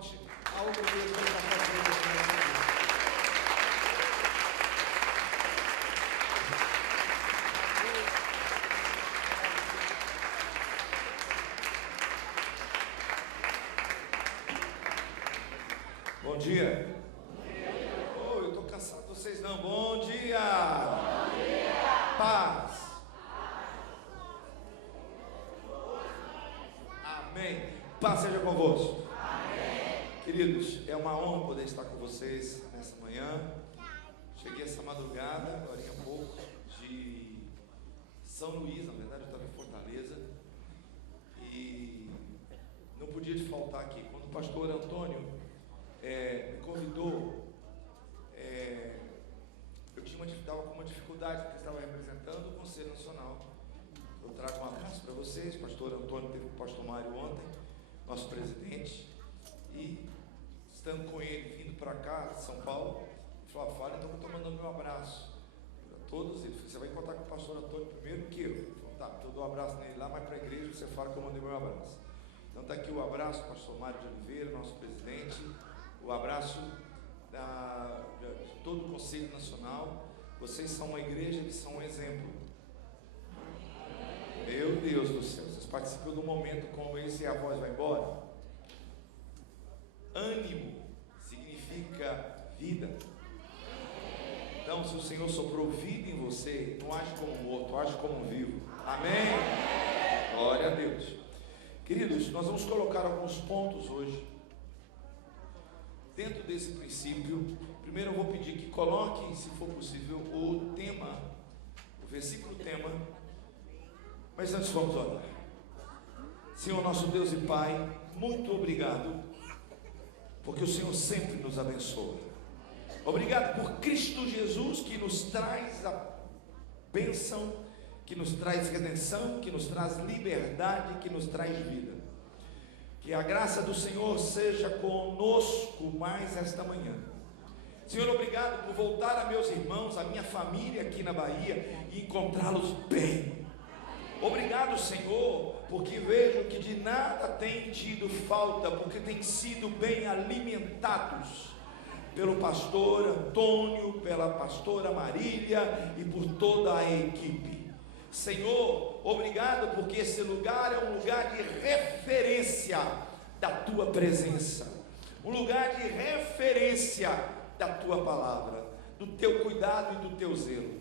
forte a obra de Deus que Ele está fazendo aqui nessa vida. Bom dia. Oh, eu estou cansado de vocês não. Bom dia. Bom dia. Paz. Amém. Paz seja convosco. Amém. Queridos, é uma honra poder estar com vocês nessa manhã. Cheguei essa madrugada, agora há pouco, de São Luís, na verdade eu estava em Fortaleza. E não podia te faltar aqui. Quando o pastor Antônio me convidou, eu estava com uma dificuldade, porque estava representando o Conselho Nacional. Eu trago um abraço para vocês. O pastor Antônio teve com o pastor Mário ontem, nosso presidente, e estando com ele, vindo para cá, de São Paulo, ele falou: fala, então eu estou mandando meu abraço para todos eles. Você vai contar com o pastor Antônio primeiro que eu. Ele falou: tá, eu dou um abraço nele lá, mas para a igreja você fala que eu mandei meu abraço. Então está aqui o abraço do pastor Mário de Oliveira, nosso presidente, o abraço de todo o Conselho Nacional. Vocês são uma igreja que são um exemplo. Meu Deus do céu, vocês participam de um momento como esse e a voz vai embora. Ânimo significa vida. Então, se o Senhor soprou vida em você, não age como morto, age como vivo. Amém? Glória a Deus. Queridos, nós vamos colocar alguns pontos hoje dentro desse princípio. Primeiro eu vou pedir que coloquem, se for possível, o tema, o versículo tema. Mas antes vamos orar. Senhor nosso Deus e Pai, muito obrigado, porque o Senhor sempre nos abençoa. Obrigado por Cristo Jesus, que nos traz a bênção, que nos traz redenção, que nos traz liberdade, que nos traz vida. Que a graça do Senhor seja conosco mais esta manhã. Senhor, obrigado por voltar a meus irmãos, a minha família aqui na Bahia e encontrá-los bem. Obrigado, Senhor, porque vejo que de nada tem tido falta, porque tem sido bem alimentados pelo pastor Antônio, pela pastora Marília e por toda a equipe. Senhor, obrigado porque esse lugar é um lugar de referência da tua presença, um lugar de referência da tua palavra, do teu cuidado e do teu zelo.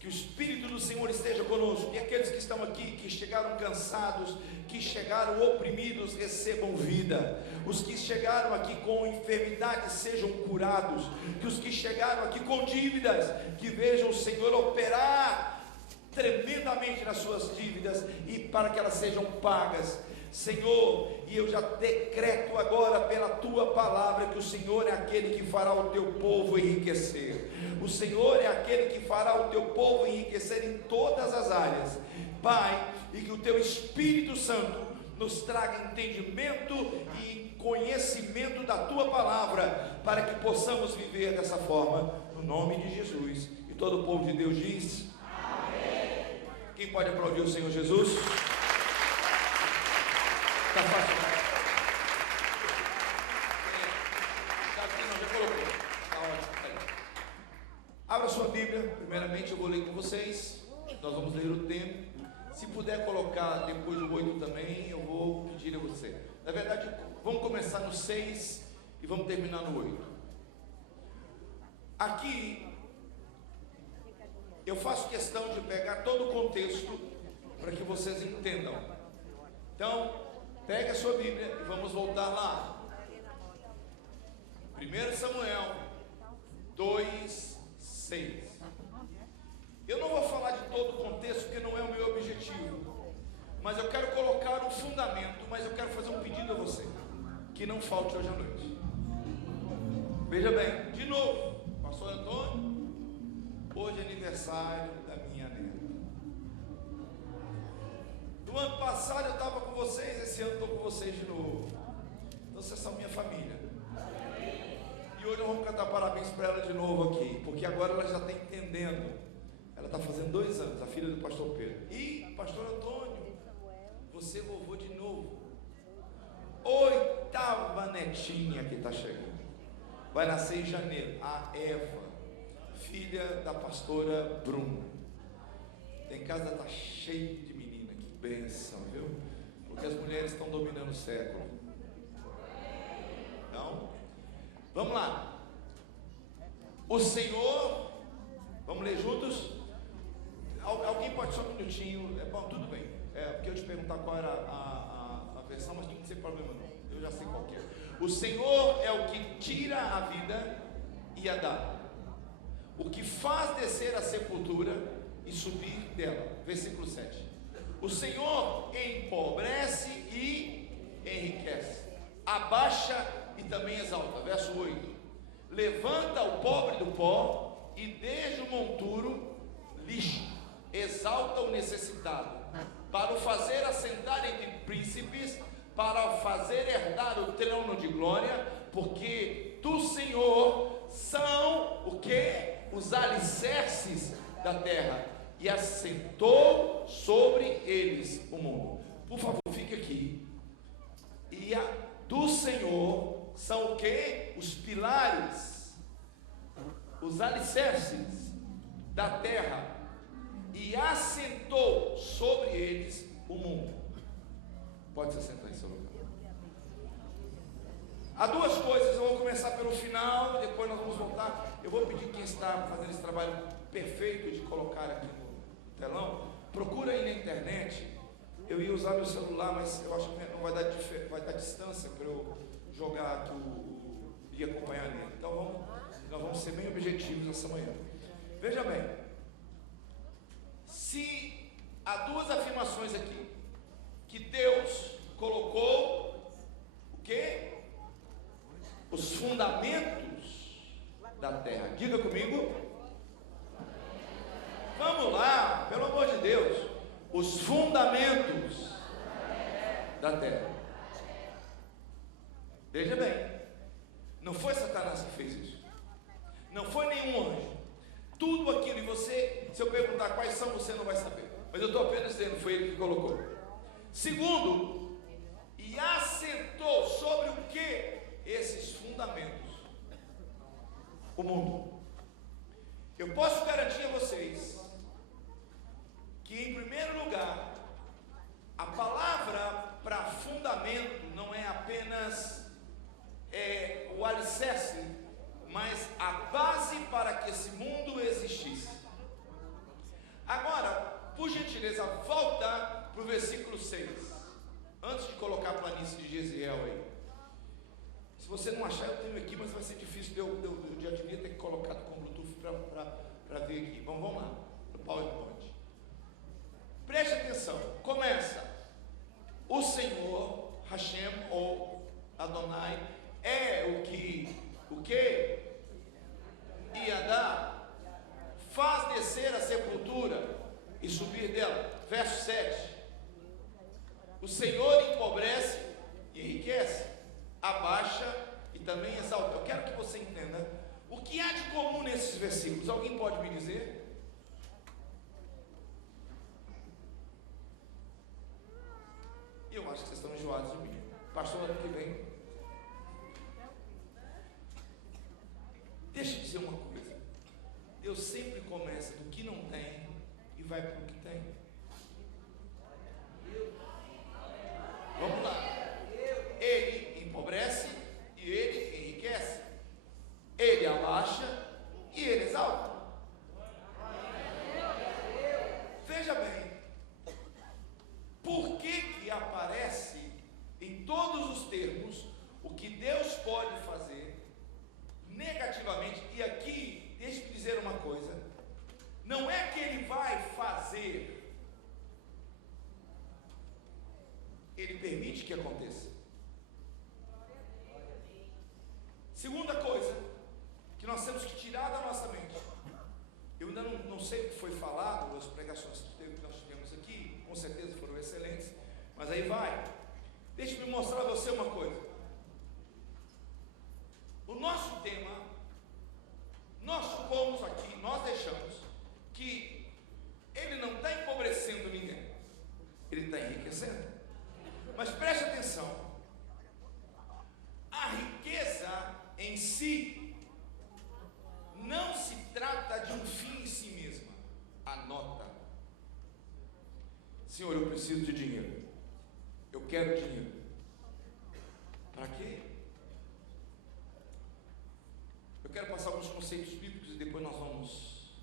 Que o Espírito do Senhor esteja conosco, e aqueles que estão aqui, que chegaram cansados, que chegaram oprimidos, recebam vida. Os que chegaram aqui com enfermidades sejam curados. Que os que chegaram aqui com dívidas, que vejam o Senhor operar tremendamente nas suas dívidas e para que elas sejam pagas. Senhor, e eu já decreto agora pela tua palavra que o Senhor é aquele que fará o teu povo enriquecer. O Senhor é aquele que fará o teu povo enriquecer em todas as áreas, Pai, e que o teu Espírito Santo nos traga entendimento e conhecimento da tua palavra, para que possamos viver dessa forma, no nome de Jesus. E todo o povo de Deus diz: amém. Quem pode aplaudir o Senhor Jesus? Está fácil. Já colocou. Está ótimo. Abra sua Bíblia. Primeiramente eu vou ler com vocês. Nós vamos ler o tema. Se puder colocar depois do 8 também, eu vou pedir a você. Na verdade, vamos começar no 6 e vamos terminar no 8. Aqui eu faço questão de pegar todo o contexto para que vocês entendam. Então, pegue a sua Bíblia e vamos voltar lá. 1 Samuel 2:6. Eu não vou falar de todo o contexto, porque não é o meu objetivo, mas eu quero colocar um fundamento. Mas eu quero fazer um pedido a você, que não falte hoje à noite. Veja bem, de novo, pastor Antônio, hoje é aniversário da minha neta. No ano passado eu estava com vocês, esse ano estou com vocês de novo. Então vocês são minha família. E hoje nós vamos cantar parabéns para ela de novo aqui, porque agora ela já está entendendo. Ela está fazendo 2 anos, a filha do pastor Pedro. E pastor Antônio, você louvou de novo. 8ª netinha que está chegando. Vai nascer em janeiro, a Eva, filha da pastora Bruna. Em casa está cheio de menina, que bênção, viu? Porque as mulheres estão dominando o século. Então, vamos lá. O Senhor, vamos ler juntos? Alguém pode só um minutinho? É bom, tudo bem. Porque eu te perguntar qual era a versão, mas não tem problema não. Eu já sei qual que é. O Senhor é o que tira a vida e a dá. O que faz descer a sepultura e subir dela. Versículo 7. O Senhor empobrece e enriquece. Abaixa e também exalta. Verso 8. Levanta o pobre do pó e desde o monturo lixo. Exalta o necessitado, para o fazer assentar entre príncipes, para o fazer herdar o trono de glória, porque do Senhor são o que? Os alicerces da terra, e assentou sobre eles o mundo. Por favor, fique aqui. E do Senhor são o que? Os pilares, os alicerces da terra, e assentou sobre eles o mundo. Pode se sentar em seu lugar. Há duas coisas, eu vou começar pelo final, depois nós vamos voltar. Eu vou pedir quem está fazendo esse trabalho perfeito de colocar aqui no telão, procura aí na internet. Eu ia usar meu celular, mas eu acho que não vai dar distância para eu jogar aqui e acompanhar nele. Então nós vamos ser bem objetivos essa manhã. Veja bem. Se há duas afirmações aqui, que Deus colocou o quê? Os fundamentos da terra. Diga comigo. Vamos lá, pelo amor de Deus. Os fundamentos da terra. Veja bem, não foi Satanás que fez isso. Não foi nenhum anjo. Tudo aquilo, e você, se eu perguntar quais são, você não vai saber. Mas eu estou apenas dizendo, foi ele que colocou. Segundo, e assentou sobre o que? Esses fundamentos. O mundo. Eu posso garantir a vocês que, em primeiro lugar, a palavra para fundamento não é apenas o alicerce, mas a base para que esse mundo existisse. Agora, por gentileza, volta para o versículo 6. Antes de colocar a planície de Jezreel aí. Se você não achar, eu tenho aqui, mas vai ser difícil. Eu já devia ter colocado com Bluetooth para ver aqui. Vamos lá, no PowerPoint. Preste atenção. Começa. O Senhor, Hashem ou Adonai, é o que ia dar, faz descer a sepultura e subir dela. Verso 7. O Senhor empobrece e enriquece, abaixa e também exalta. Eu quero que você entenda o que há de comum nesses versículos. Alguém pode me dizer? Eu acho que vocês estão enjoados de mim. Pastor, ano que vem. Deixa eu dizer uma coisa. Deus sempre começa do que não tem e vai para o que tem. Vamos lá. Ele empobrece e ele enriquece. Ele abaixa e ele exalta. Veja bem. Por que aparece em todos os termos o que Deus pode fazer negativamente? E aqui, deixe-me dizer uma coisa: não é que ele vai fazer, ele permite que aconteça. Segunda coisa que nós temos que tirar da nossa mente, eu ainda não sei o que foi falado, as pregações que nós tivemos aqui, com certeza foram excelentes, mas aí vai. Deixe-me mostrar a você uma coisa. O nosso tema, nós supomos aqui, nós deixamos que ele não está empobrecendo ninguém, ele está enriquecendo. Mas preste atenção, a preciso de dinheiro. Eu quero dinheiro. Para quê? Eu quero passar alguns conceitos bíblicos e depois nós vamos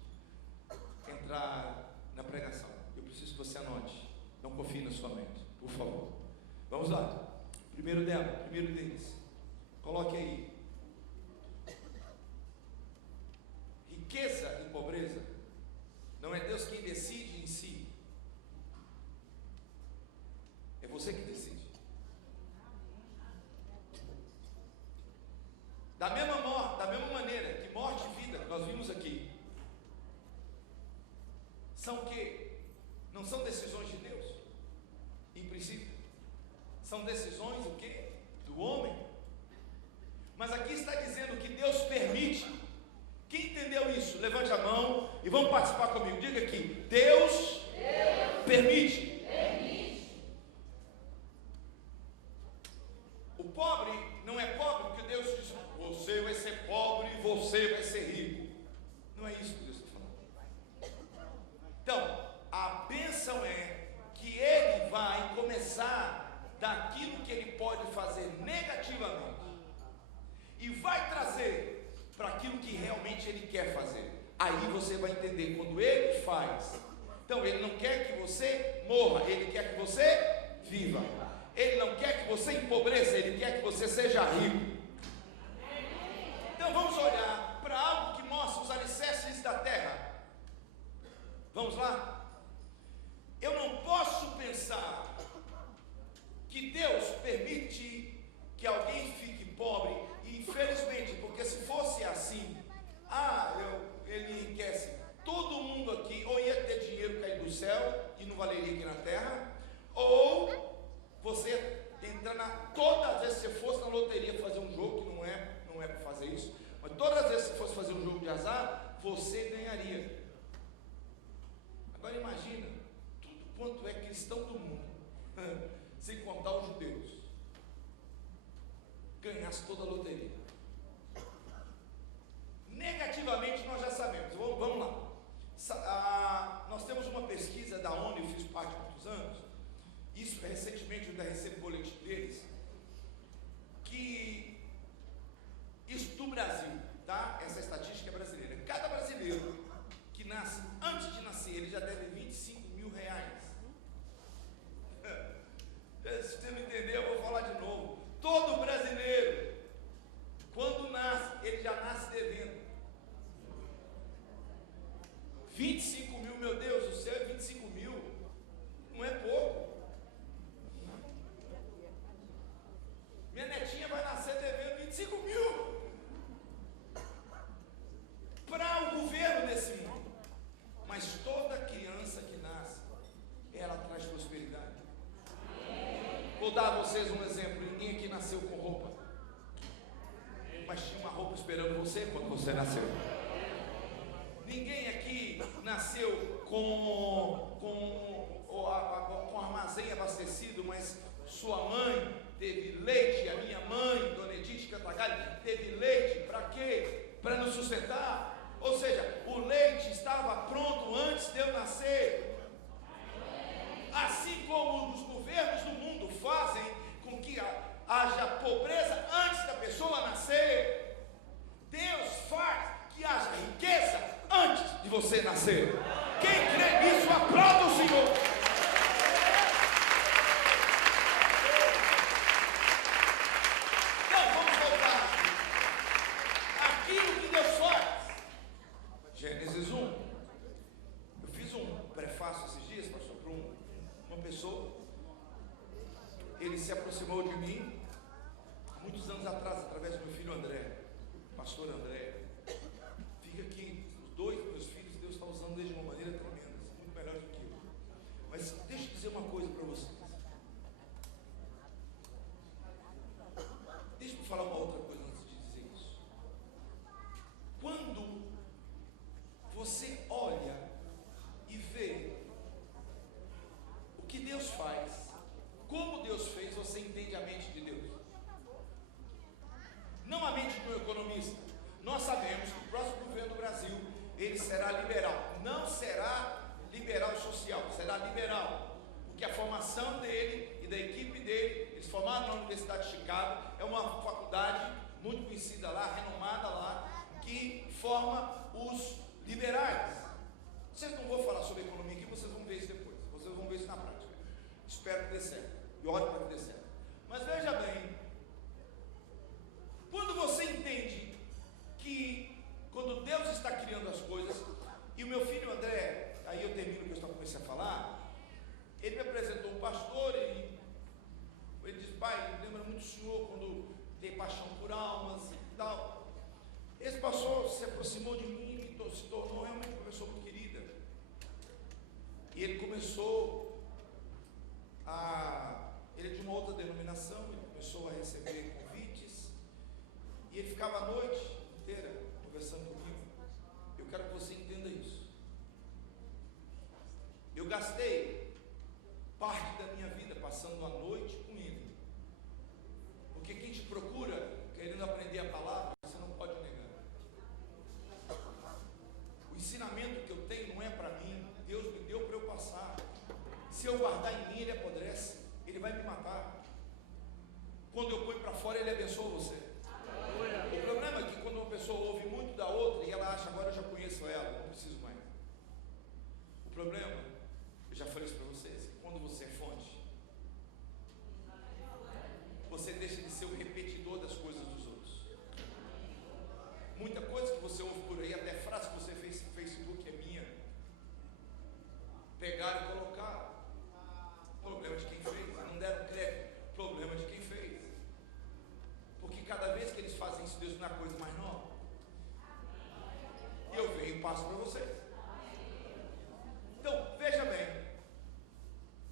entrar na pregação. Eu preciso que você anote. Não confie na sua mente, por favor. Vamos lá. Primeiro deles. Coloque aí. Riqueza e pobreza. Não é Deus quem decide em si. É você que decide. Da mesma maneira que morte e vida, que nós vimos aqui, são o quê? Não são decisões de Deus, em princípio. São decisões o quê? Do homem. Mas aqui está dizendo que Deus permite. Quem entendeu isso? Levante a mão e vamos participar comigo. Diga aqui: Deus permite. O pobre não é pobre porque Deus diz: você vai ser pobre e você vai ser rico. Não é isso que Deus está falando. Então, a bênção é que Ele vai começar daquilo que Ele pode fazer negativamente e vai trazer para aquilo que realmente Ele quer fazer. Aí você vai entender quando Ele faz. Então Ele não quer que você morra, Ele quer que você viva. Ele não quer que você empobreça, Ele quer que você seja rico. Então vamos olhar para algo que mostra os alicerces da terra. Vamos lá? Eu não posso pensar que Deus permite que alguém fique pobre, e infelizmente, porque se fosse assim, ele enriquece todo mundo aqui, ou ia ter dinheiro cair do céu e não valeria aqui na terra, ou você entra todas as vezes que você fosse na loteria fazer um jogo, que não é para fazer isso, mas todas as vezes que você fosse fazer um jogo de azar, você ganharia. Agora imagina tudo quanto é cristão do mundo, sem contar os judeus, ganhasse toda a loteria. Negativamente nós já sabemos. Vamos lá. Nós temos uma pesquisa da ONU, eu fiz parte há muitos anos. Isso recentemente eu ainda recebo o boletim deles, que isso do Brasil, tá? Essa estatística é brasileira. Cada brasileiro que nasce, antes de nascer, ele já deve 25 mil reais. Se você não entendeu, eu vou falar de novo. Todo brasileiro, quando nasce, ele já nasce devendo 25 mil, meu Deus do céu, 25 mil não é pouco. Minha netinha vai nascer devendo 25 mil para o governo desse mundo. Mas toda criança que nasce, ela traz prosperidade. Vou dar a vocês um exemplo. Ninguém aqui nasceu com roupa, mas tinha uma roupa esperando você quando você nasceu. Ninguém aqui nasceu com armazém abastecido, mas sua mãe teve leite. A minha mãe, Dona Edith Cantagalli, teve leite para quê? Para nos sustentar. Ou seja, o leite estava pronto antes de eu nascer. Assim como os governos do mundo fazem com que haja pobreza antes da pessoa nascer, Deus faz que haja riqueza antes de você nascer. Quem crê nisso, aplauda o Senhor. Então vamos voltar aquilo que Deus faz. Gênesis 1. Eu fiz um prefácio esses dias, pastor, para uma pessoa. Ele se aproximou de mim muitos anos atrás, através do meu filho André, pastor André. Fica aqui, os dois meus filhos, Deus está usando eles de uma maneira tremenda, muito melhor do que eu. Mas deixa eu dizer uma coisa para vocês. Deixa eu falar uma outra coisa antes de dizer isso. Quando você olha e vê o que Deus faz, como Deus fez, você entende a mente de Deus. Não a mente do economista. Nós sabemos que o próximo governo do Brasil, ele será liberal. Não será liberal social, será liberal. porque a formação dele e da equipe dele, eles formaram na Universidade de Chicago, é uma faculdade muito conhecida lá, renomada lá, que forma os liberais. Vocês não vão falar sobre economia aqui, vocês vão ver isso depois, vocês vão ver isso na prática. Espero que dê certo, e oro para que dê certo. Mas veja bem, quando você entende que quando Deus está criando as coisas, e o meu filho André, aí eu termino o que eu comecei a falar, ele me apresentou um pastor e ele disse: pai, lembra muito do senhor quando tem paixão por almas e tal. Esse pastor se aproximou de mim e se tornou realmente uma pessoa muito querida. E ele começou ele é de uma outra denominação, ele começou a receber convites, e ele ficava a noite inteira conversando comigo. Eu quero que você entenda isso. Eu gastei parte da minha vida passando a noite com ele, porque quem te procura querendo aprender a palavra, você não pode negar. O ensinamento que eu tenho não é para mim, Deus me deu para eu passar. Se eu guardar em mim, ele apodrece, ele vai me matar. Quando eu ponho para fora, ele abençoa você. O problema é que quando uma pessoa ouve muito da outra e ela acha: agora eu já conheço ela, não preciso mais. O problema, eu já falei isso para vocês, quando você é fonte, você deixa de ser o repetidor das coisas dos outros. Muita coisa que você ouve por aí, até frase que você fez no Facebook é minha. Pegaram e colocaram. Problema de quem fez. Não deram crédito. Problema de quem fez. Porque cada vez que eles fazem isso, Deus não é coisa mais nova. E eu venho e passo para vocês. Então, veja bem.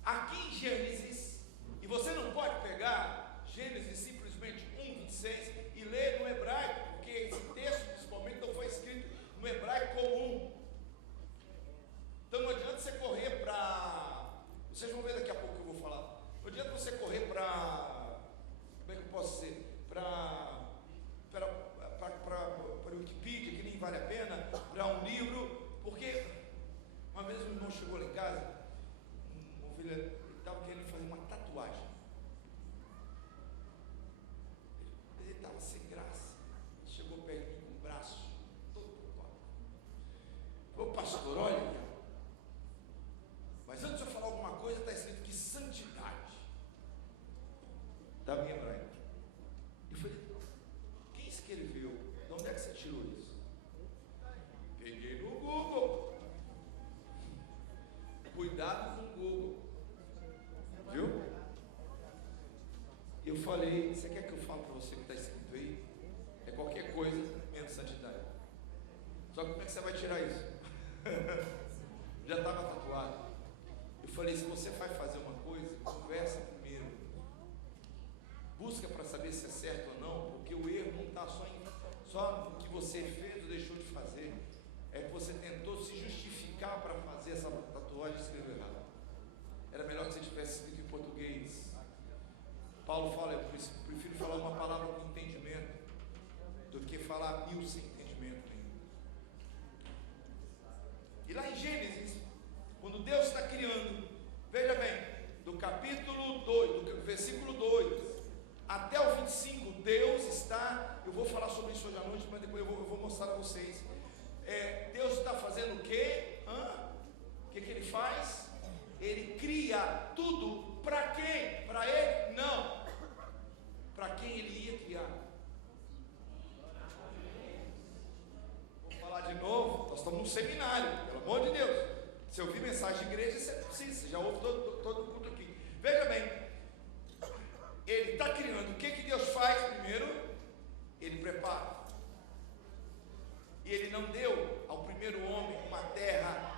Aqui em Gênesis, e você não pode pegar Gênesis simplesmente 1:26 e ler no hebraico, porque esse texto, principalmente, não foi escrito no hebraico comum. Então não adianta você correr para... Vocês vão ver daqui a pouco que eu vou falar. Não adianta você correr para... Como é que eu posso dizer? Para o Wikipedia, que nem vale a pena, para um livro, porque uma vez um irmão chegou lá em casa, ele estava querendo fazer uma tatuagem. Ele estava sem graça. Ele chegou perto de mim com o braço todo tatuado. Falou: pastor, olha, mas antes de eu falar alguma coisa, está escrito que santidade. Estava em hebraico. Eu falei: quem escreveu? De onde é que você tirou isso? Peguei no Google. Cuidado com o Google. Viu? Eu falei: você quer que eu fale para você o que está escrito aí? É qualquer coisa menos santidade. Só que como é que você vai tirar isso? Já estava tatuado. Eu falei: se você vai fazer uma coisa, conversa primeiro. Busca para saber se é certo ou não, porque o erro não está só no que você fez ou deixou de fazer. É que você tentou se justificar para fazer essa tatuagem e escreveu errado. Era melhor que você tivesse escrito em português. Paulo fala: eu prefiro falar uma palavra com entendimento do que falar 1000 sem entendimento nenhum. E lá em Gênesis, quando Deus está criando, veja bem, do capítulo 2, do versículo 2 até o 25, Deus está... Eu vou falar sobre isso hoje à noite, mas depois eu vou mostrar a vocês. Deus está fazendo o quê? O que ele faz? Ele cria tudo para quem? Para ele? Não. Para quem ele ia criar. Vou falar de novo. Nós estamos num seminário, pelo amor de Deus. Se eu ouvir mensagem de igreja, você já ouve todo o culto aqui. Veja bem, ele está criando. O que Deus faz primeiro? Ele prepara. E ele não deu ao primeiro homem uma terra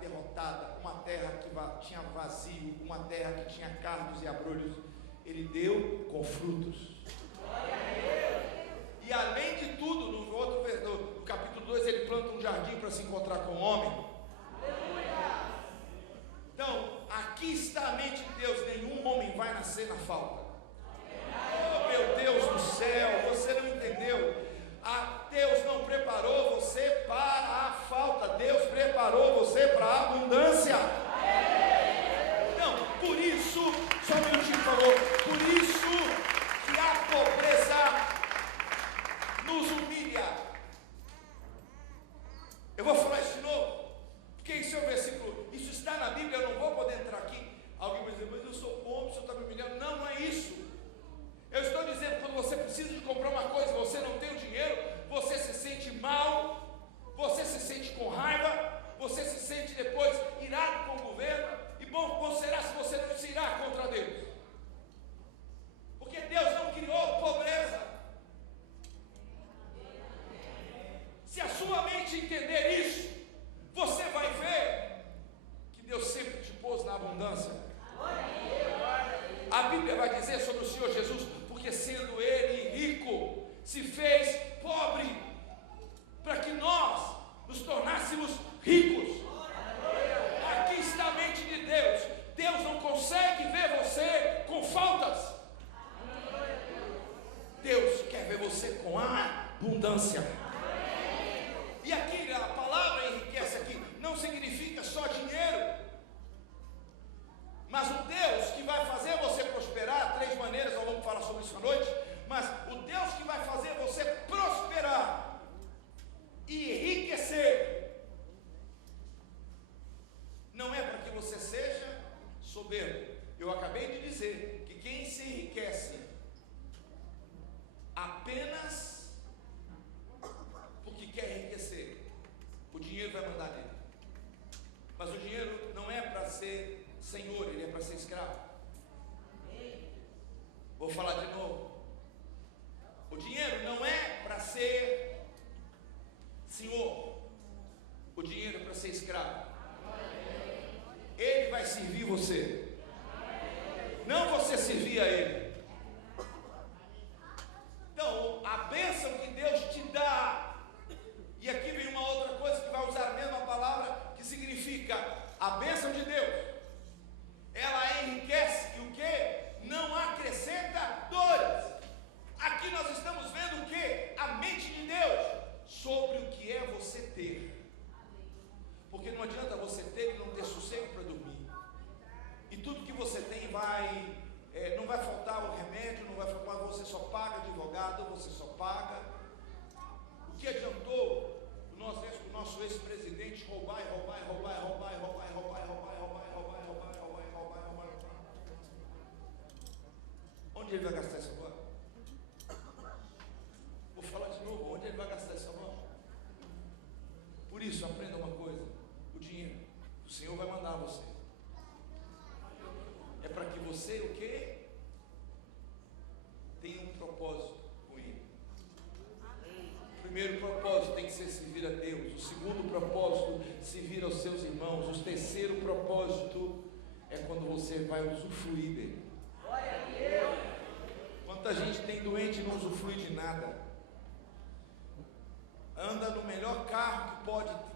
derrotada, uma terra que tinha vazio, uma terra que tinha cardos e abrolhos. Ele deu com frutos. E além de tudo, no capítulo 2, ele planta um jardim para se encontrar com o homem. Então, aqui está a mente de Deus. abundância. E aqui a palavra enriquece aqui não significa só dinheiro, mas o Deus que vai fazer você prosperar, 3 maneiras, nós vamos falar sobre isso à noite, mas o Deus que vai fazer você prosperar e enriquecer, não é para que você seja soberbo. Eu acabei de dizer que quem se enriquece apenas porque quer enriquecer, o dinheiro vai mandar nele. Mas o dinheiro não é para ser senhor, ele é para ser escravo. Vou falar de novo. O dinheiro não é para ser senhor, o dinheiro é para ser escravo. Ele vai servir você, não você servir a ele. Então, a bênção que Deus te dá, e aqui vem uma outra coisa que vai usar a mesma palavra, que significa a bênção de Deus, ela enriquece e o que? Não acrescenta dores. Aqui nós estamos vendo o que? A mente de Deus sobre o que é você ter. Porque não adianta você ter e não ter sossego para dormir. E tudo que você tem não vai faltar o remédio, não vai faltar, você só paga advogado, você só paga. O que adiantou o nosso ex-presidente roubar? Onde ele vai gastar isso agora? Vou falar de novo, onde ele vai gastar isso agora? Por isso, aprenda uma coisa: o dinheiro, o Senhor vai mandar a você. É para que você, o quê? Tenha um propósito com ele. O primeiro propósito tem que ser servir a Deus. O segundo propósito, servir aos seus irmãos. O terceiro propósito é quando você vai usufruir dele. Quanta gente tem doente e não usufrui de nada. Anda no melhor carro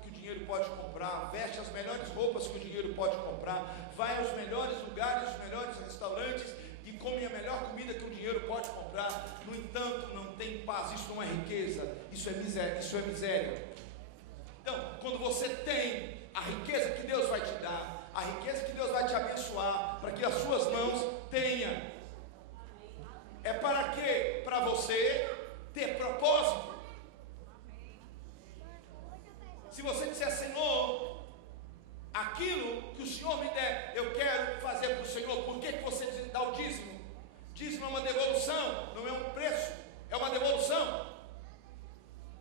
que o dinheiro pode comprar, veste as melhores roupas que o dinheiro pode comprar, vai aos melhores lugares, os melhores restaurantes e come a melhor comida que o dinheiro pode comprar. No entanto, não tem paz. Isso não é riqueza, isso é miséria. Então, quando você tem a riqueza que Deus vai te dar, a riqueza que Deus vai te abençoar, para que as suas mãos tenham, é para quê? Para você ter propósito. Se você disser, Senhor, aquilo que o Senhor me der, eu quero fazer para o Senhor, por que você dá o dízimo? Dízimo é uma devolução, não é um preço, é uma devolução.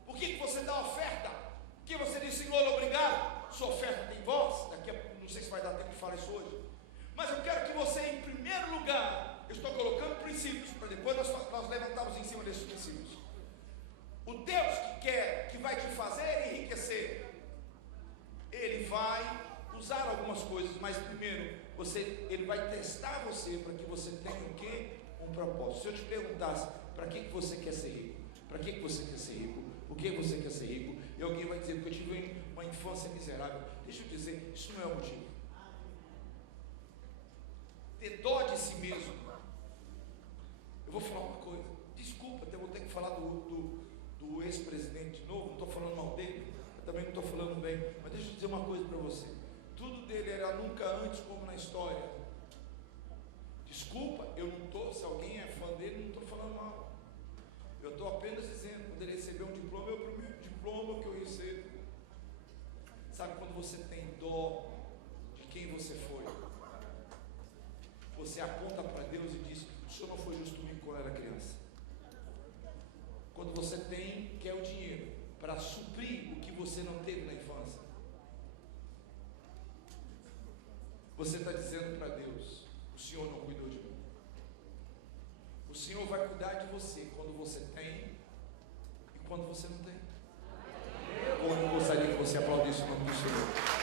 Por que você dá a oferta? Por que você diz, Senhor, obrigado? Sua oferta tem voz? Não sei se vai dar tempo de falar isso hoje, mas eu quero que você, em primeiro lugar, eu estou colocando princípios, para depois nós levantarmos em cima desses princípios. O Deus que vai te fazer enriquecer, Ele vai usar algumas coisas, mas primeiro, Ele vai testar você para que você tenha o quê? Um propósito. Se eu te perguntasse, para que você quer ser rico? Para que você quer ser rico? Por que você quer ser rico? E alguém vai dizer, porque eu tive uma infância miserável. Deixa eu dizer, isso não é o motivo. Ter dó de si mesmo. Eu vou falar uma coisa, desculpa, eu vou ter que falar do ex-presidente de novo, não estou falando mal dele, eu também não estou falando bem, mas deixa eu dizer uma coisa para você: tudo dele era nunca antes como na história. Desculpa, eu não estou, se alguém é fã dele, não estou falando mal, eu estou apenas dizendo, quando ele recebeu um diploma, é o primeiro diploma que eu recebo. Sabe quando você tem dó de quem você foi? Você aponta para Deus e diz, o Senhor não foi justo comigo quando eu era criança. Quando você quer o dinheiro para suprir o que você não teve na infância, você está dizendo para Deus, o Senhor não cuidou de mim. O Senhor vai cuidar de você quando você tem e quando você não tem. Como eu gostaria que você aplaudisse o nome do Senhor.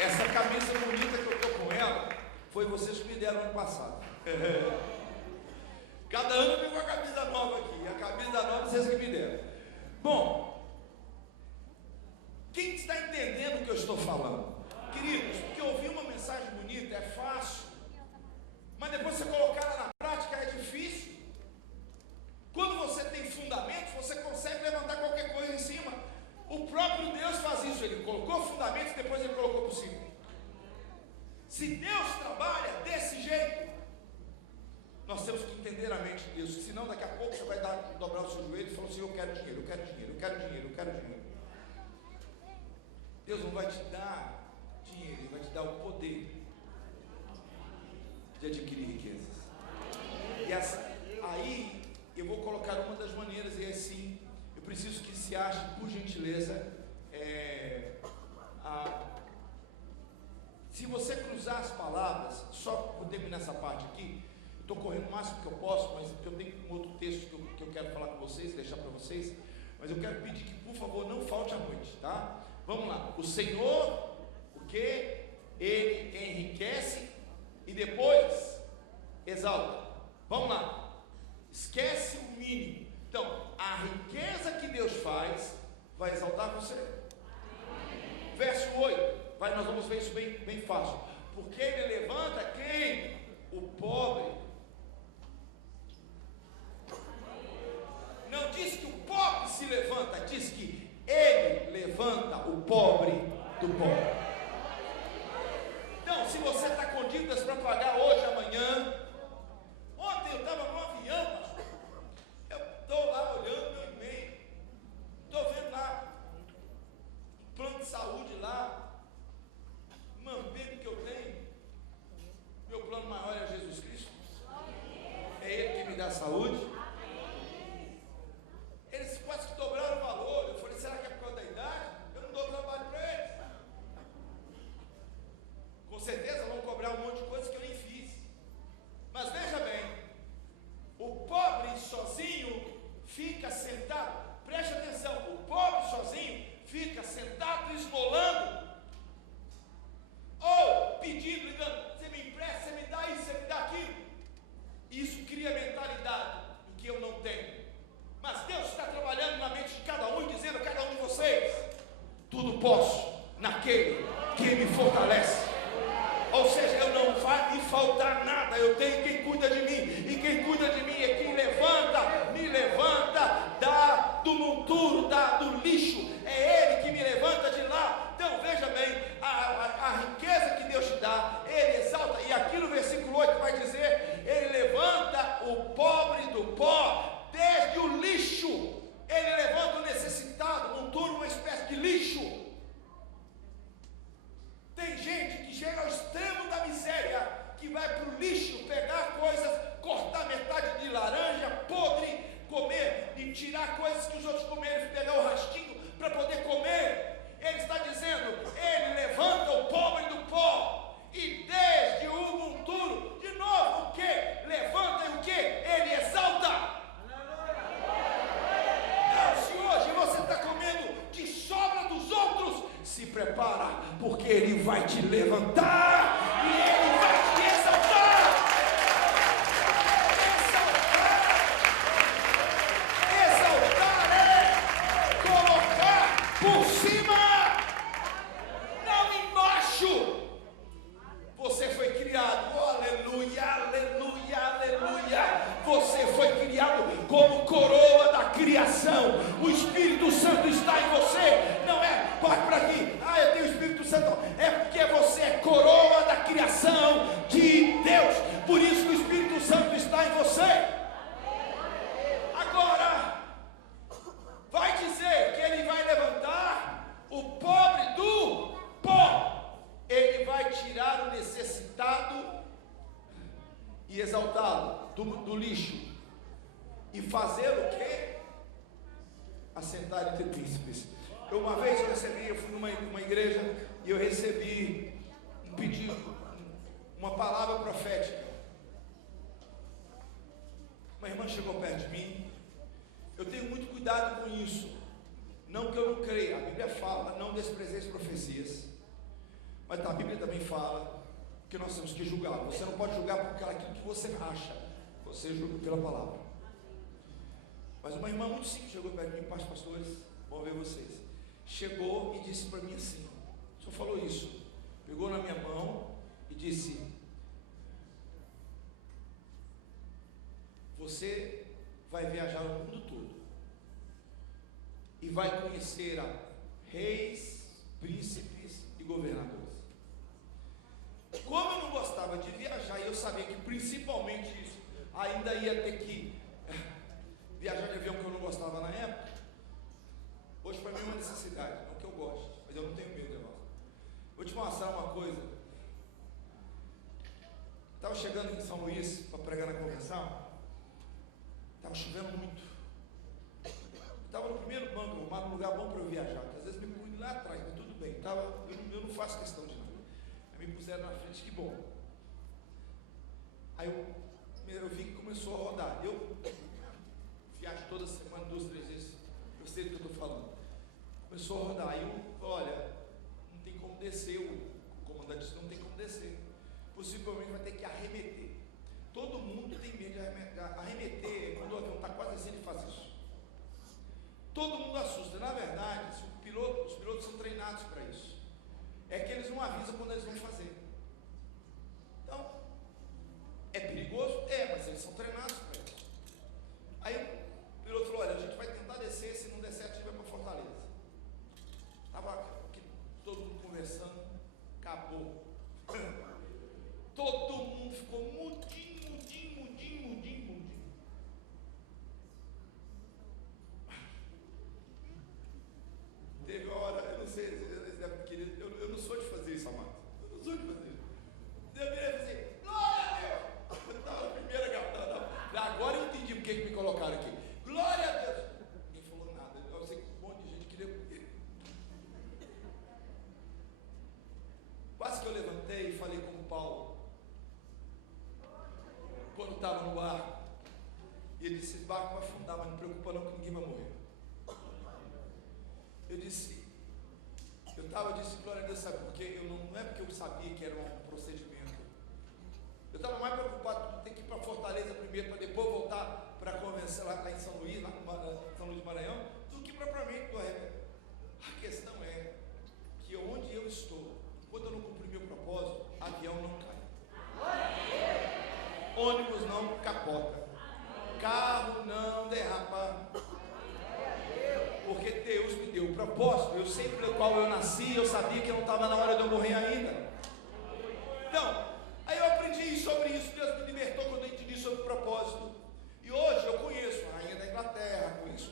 Essa camisa bonita que eu estou com ela, foi vocês que me deram ano passado. Cada ano eu venho com a camisa nova aqui. A camisa nova vocês que me deram. Bom, quem está entendendo o que eu estou falando? Queridos, porque eu ouvi mensagem bonita, é fácil, mas depois você colocar ela na prática é difícil. Quando você tem fundamentos, você consegue levantar qualquer coisa em cima. O próprio Deus faz isso, Ele colocou fundamentos e depois Ele colocou por cima. Se Deus trabalha desse jeito, nós temos que entender a mente de Deus, senão daqui a pouco você vai dobrar o seu joelho e falar assim: eu quero dinheiro, eu quero dinheiro, eu quero dinheiro, eu quero dinheiro. Deus não vai te dar dinheiro, Ele vai te dar o poder de adquirir riquezas. E aí eu vou colocar uma das maneiras, e assim, eu preciso que se ache, por gentileza, se você cruzar as palavras, só vou terminar essa parte aqui. Estou correndo o máximo que eu posso, mas eu tenho um outro texto que eu quero falar com vocês, deixar para vocês, mas eu quero pedir que, por favor, não falte à noite, tá? Vamos lá. O Senhor, o que? Ele enriquece e depois exalta. Vamos lá. Esquece o mínimo. Então, a riqueza que Deus faz vai exaltar você. Amém. Verso 8. Nós vamos ver isso bem fácil. Porque Ele levanta quem? O pobre. Não diz que o pobre se levanta, diz que Ele levanta o pobre do pobre. Então, se você está com dívidas para pagar hoje, amanhã. Ontem eu estava no avião, pastor. Eu estou lá olhando meu e-mail. Estou vendo lá plano de saúde lá. Mambego que eu tenho. Meu plano maior é Jesus Cristo. É Ele que me dá saúde. Eles quase que dobraram o valor. Eu falei: será que é por causa da idade? Eu não dou trabalho para eles. Com certeza vão cobrar um monte de coisas que eu nem fiz. Mas veja bem, o pobre sozinho fica sentado. Preste atenção, o pobre sozinho fica sentado esmolando, ou pedindo, ligando: você me empresta, você me dá isso, você me dá aquilo. Isso cria mentalidade do que eu não tenho. Mas Deus está trabalhando na mente de cada um e dizendo a cada um de vocês: tudo posso naquele que me fortalece. Ou seja, eu não vai me faltar nada, eu tenho quem cuida de mim, e quem cuida de mim é quem me levanta do monturo, do lixo, é Ele que me levanta de lá. Então veja bem, a riqueza que Deus te dá, Ele exalta, e aqui no versículo 8 vai dizer: Ele levanta o pobre do pó, desde o lixo, Ele levanta o necessitado, monturo, uma espécie de lixo. Tem gente que chega ao extremo da miséria, que vai para o lixo pegar coisas, cortar metade de laranja podre, comer e tirar coisas que os outros comeram, pegar o rastinho para poder comer. Ele está dizendo: Ele levanta o pobre do pó, e desde o monturo, de novo, o que? Levanta e o que? Ele exalta. Não, se hoje você está comendo de sobra dos outros, se prepara, porque Ele vai te levantar e Ele vai te exaltar. Exaltar é colocar por cima, não embaixo. Você foi criado, oh, aleluia, aleluia, aleluia. Você foi criado como coroa da criação. O Espírito Santo está em você. Não é, corre para aqui, eu tenho o Espírito Santo. É porque você é coroa da criação de Deus. Por isso que o Espírito Santo está em você. Agora, vai dizer que Ele vai levantar o pobre do pó. Ele vai tirar o necessitado e exaltá-lo do lixo, e fazer o quê? Assentar entre príncipes. Uma vez eu fui numa igreja e eu recebi um pedido, uma palavra profética. Uma irmã chegou perto de mim. Eu tenho muito cuidado com isso. Não que eu não creia, a Bíblia fala: não desprezeis profecias. Mas a Bíblia também fala que nós temos que julgar. Você não pode julgar por aquilo que você acha, você julga pela palavra. Mas uma irmã muito simples chegou perto de mim: pastores, bom ver vocês. Chegou e disse para mim assim, o senhor falou isso, pegou na minha mão Você vai viajar o mundo todo e vai conhecer reis, príncipes e governadores. Como eu não gostava de viajar e eu sabia que principalmente isso ainda ia ter que viajar de avião, que eu não gostava na época, hoje para mim é uma necessidade, não que eu goste, mas eu não tenho medo, irmão. Vou te mostrar uma coisa. Estava chegando em São Luís para pregar na convenção, estava chovendo muito. Estava no primeiro banco, um lugar bom para eu viajar, que às vezes me põe lá atrás, mas tudo bem. Eu não faço questão de nada. Aí me puseram na frente, que bom. Aí eu vi que começou a rodar. Eu viajo toda semana, 2, 3 vezes. Eu sei do que eu estou falando. Começou a rodar. Aí eu falei, olha, não tem como descer. O comandante disse, não tem como descer. Possivelmente vai ter que arremeter. Todo mundo tem medo de arremeter. Quando o avião está quase assim, ele faz isso. Todo mundo assusta. Na verdade, os pilotos são treinados para isso. É que eles não avisam quando eles vão fazer. Então, é perigoso? É, mas eles são treinados para isso. Aí o piloto falou, olha, a gente vai tentar descer, se não der certo, a gente vai para Fortaleza. Estava aqui todo mundo conversando, acabou. Todo mundo ficou mudinho. Teve uma hora, eu não sei, eles devem querer, eu não sou de fazer isso, amado. Eu não sou de fazer isso. Eu virei e falei assim, glória a Deus! Eu estava na primeira galera. Agora eu entendi porque que me colocaram aqui. Glória a Deus! Ninguém falou nada. Eu sei que um monte de gente queria comer. Quase que eu levantei e falei como Paulo. Quando estava no barco. E ele disse, esse barco vai afundar, mas não preocupa não que ninguém vai morrer. Eu disse, glória a Deus, sabe por quê? Não é porque eu sabia que era um procedimento. Eu estava mais preocupado de ter que ir para Fortaleza primeiro, para depois voltar para a convenção lá em São Luís, São Luís do Maranhão, do que propriamente do arremedo. A questão é que onde eu estou, quando eu não cumpri meu propósito, avião não cai. Ônibus não capota. Carro não derrapa. Porque Deus me deu o propósito. Eu sei pelo qual eu nasci, eu sabia que não estava na hora de eu morrer ainda. Então, aí eu aprendi sobre isso. Deus me libertou quando eu entendi sobre o propósito. E hoje eu conheço a rainha da Inglaterra, conheço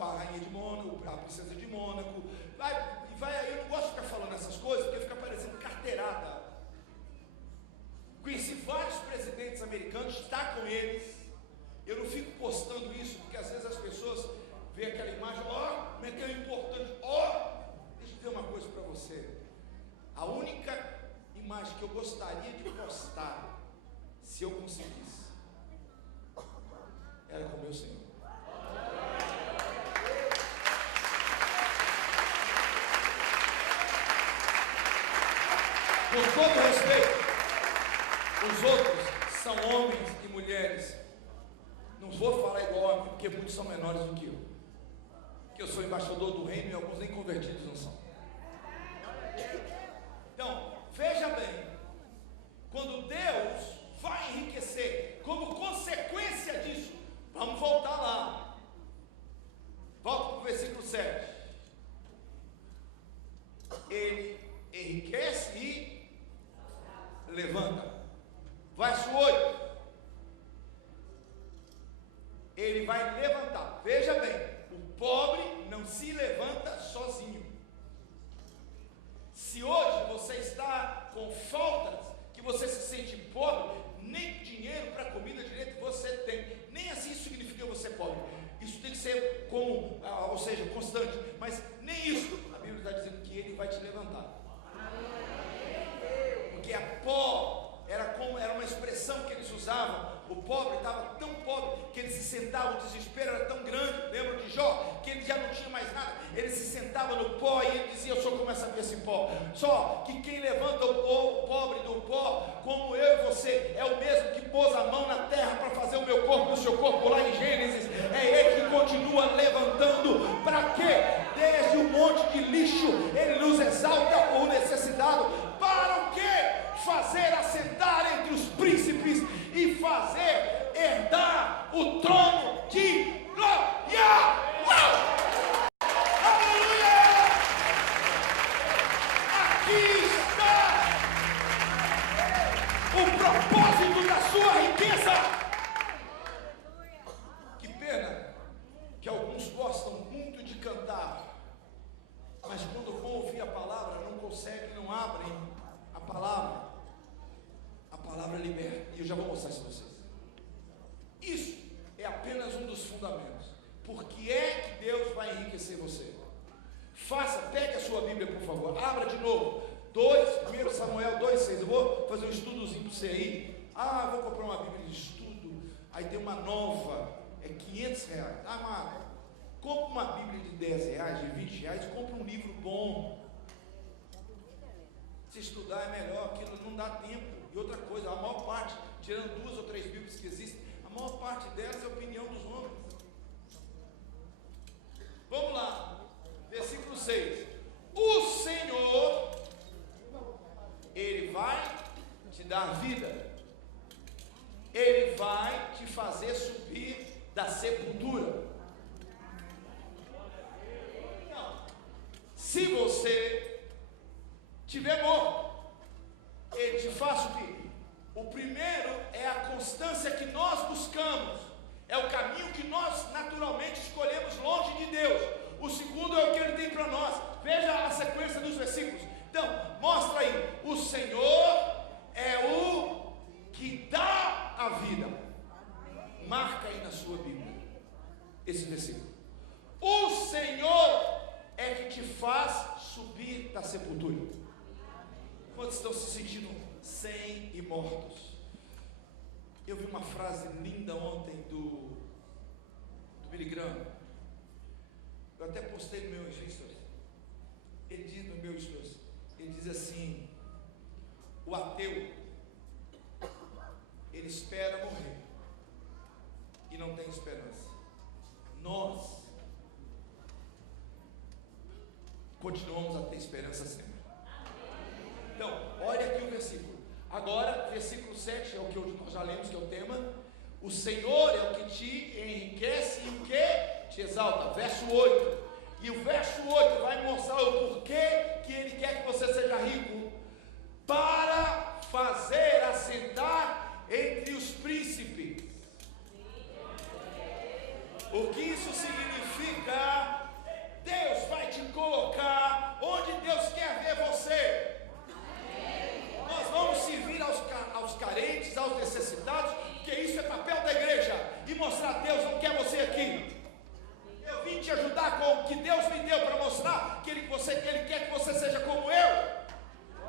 a rainha de Mônaco, a princesa de Mônaco. Eu não gosto de ficar falando essas coisas, porque fica parecendo carteirada. Conheci vários presidentes americanos, está com eles. Eu não fico postando isso, porque às vezes as pessoas vê aquela imagem, como é que é importante, deixa eu dizer uma coisa para você, a única imagem que eu gostaria de postar, se eu conseguisse, era com o meu Senhor. Com todo respeito, os outros são homens e mulheres, não vou falar igual a mim, porque muitos são menores do que eu. Que eu sou embaixador do reino e alguns nem convertidos não são. Então, veja bem, quando Deus vai enriquecer, como consequência disso, vamos voltar lá. Volta para o versículo 7. Ele enriquece e levanta. Verso 8. Ele vai levantar. Veja bem, o pobre não se levanta sozinho. Se hoje você está com faltas, que você se sente pobre, nem dinheiro para comida direito você tem, nem assim isso significa que você é pobre. Isso tem que ser como, ou seja, constante, mas nem isso. A Bíblia está dizendo que Ele vai te levantar. Porque a pobre era uma expressão que eles usavam. O pobre estava tão pobre que ele se sentava, o desespero era tão grande. Lembra de Jó? Que ele já não tinha mais nada. Ele se sentava no pó e ele dizia: eu só começo a ver esse pó. Só que quem levanta o pobre do pó, como eu e você, é o mesmo que pôs a mão na terra para fazer o meu corpo e o seu corpo lá em Gênesis. É Ele que continua levantando. Para quê? Desde o monte de lixo Ele nos exalta o necessitado. Para o quê? Fazer assentar entre os príncipes e fazer herdar o trono aqui está o propósito da sua riqueza. Que pena que alguns gostam muito de cantar, mas quando vão ouvir a palavra não conseguem, não abrem a palavra. A palavra liberta, e eu já vou mostrar isso para vocês. Isso é apenas um dos fundamentos. Por que é que Deus vai enriquecer você? Pegue a sua Bíblia, por favor, abra de novo 1 Samuel 2,6. Eu vou fazer um estudozinho para você aí. Vou comprar uma Bíblia de estudo, aí tem uma nova, é R$500. Mas compra uma Bíblia de R$10, de R$20, compra um livro bom. Se estudar é melhor, aquilo não dá tempo. E outra coisa, a maior parte, tirando 2 ou 3 Bíblias que existem, a maior parte delas é a opinião dos homens. Vamos lá, versículo 6. O Senhor, Ele vai te dar vida, Ele vai te fazer subir da sepultura. Não. Se você tiver morto, Ele te faz subir. O primeiro é a constância que nós buscamos, é o caminho que nós naturalmente escolhemos longe de Deus. O segundo é o que Ele tem para nós. Veja a sequência dos versículos. Então, mostra aí. O Senhor é o que dá a vida. Marca aí na sua Bíblia esse versículo. O Senhor é que te faz subir da sepultura. Quantos estão se sentindo sem e mortos? Eu vi uma frase linda ontem do Billy Graham. Eu até postei no meu stories. Ele diz no meu stories, ele diz assim: o ateu, ele espera morrer e não tem esperança. Nós continuamos a ter esperança sempre. Então, olha aqui o versículo. Agora, versículo 7 é o que nós já lemos, que é o tema. O Senhor é o que te enriquece e o que te exalta. Verso 8. E o verso 8 vai mostrar o porquê que Ele quer que você seja rico. Para fazer assentar entre os príncipes. O que isso significa? Deus vai te colocar onde Deus quer ver você. Nós vamos servir aos carentes, aos necessitados, porque isso é papel da igreja, e mostrar Deus não quer você aqui. Eu vim te ajudar com o que Deus me deu para mostrar que Ele quer que você seja como eu.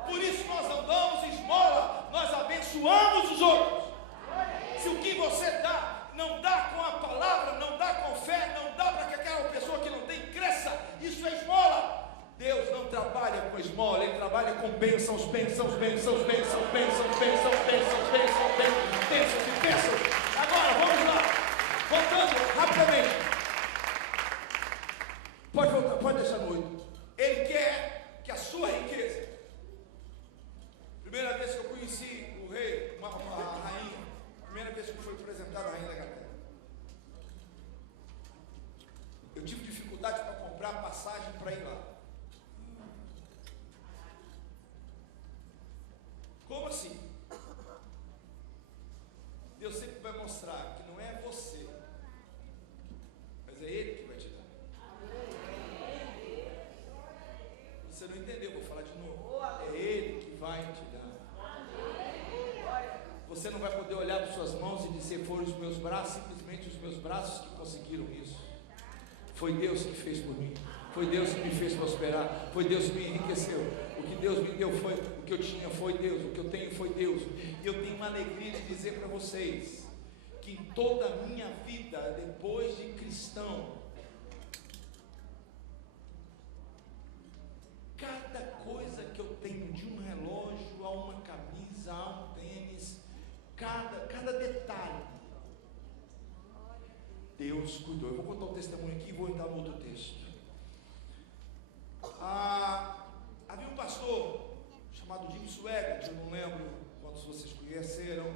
Por isso nós não damos esmola, nós abençoamos os outros. Se o que você dá não dá com a palavra, não dá com fé, não dá para que aquela pessoa que não tem cresça, isso é esmola. Deus não trabalha com esmola, Ele trabalha com bênçãos, bênçãos, bênçãos, bênçãos, bênçãos, bênçãos, bênçãos, bênçãos, bênçãos e bênçãos. Agora, vamos lá. Voltando rapidamente. Pode voltar, pode deixar no 8. Ele quer que a sua riqueza. Primeira vez que eu conheci o rei, a rainha, primeira vez que foi apresentada a rainha da Inglaterra, eu tive dificuldade para comprar passagem para ir lá. Como assim? Deus sempre vai mostrar que não é você, mas é Ele que vai te dar. Você não entendeu, vou falar de novo. É Ele que vai te dar. Você não vai poder olhar para suas mãos e dizer: foram os meus braços, simplesmente os meus braços que conseguiram isso. Foi Deus que fez por mim. Foi Deus que me fez prosperar. Foi Deus que me enriqueceu. O que Deus me deu foi, o que eu tinha foi Deus. O que eu tenho foi Deus. E eu tenho uma alegria de dizer para vocês que em toda a minha vida, depois de cristão, cada coisa que eu tenho, de um relógio a uma camisa, a um tênis, cada detalhe, Deus cuidou. Eu vou contar um testemunho aqui e vou entrar no outro texto. Havia um pastor chamado Jim Swaggart, eu não lembro quantos vocês conheceram,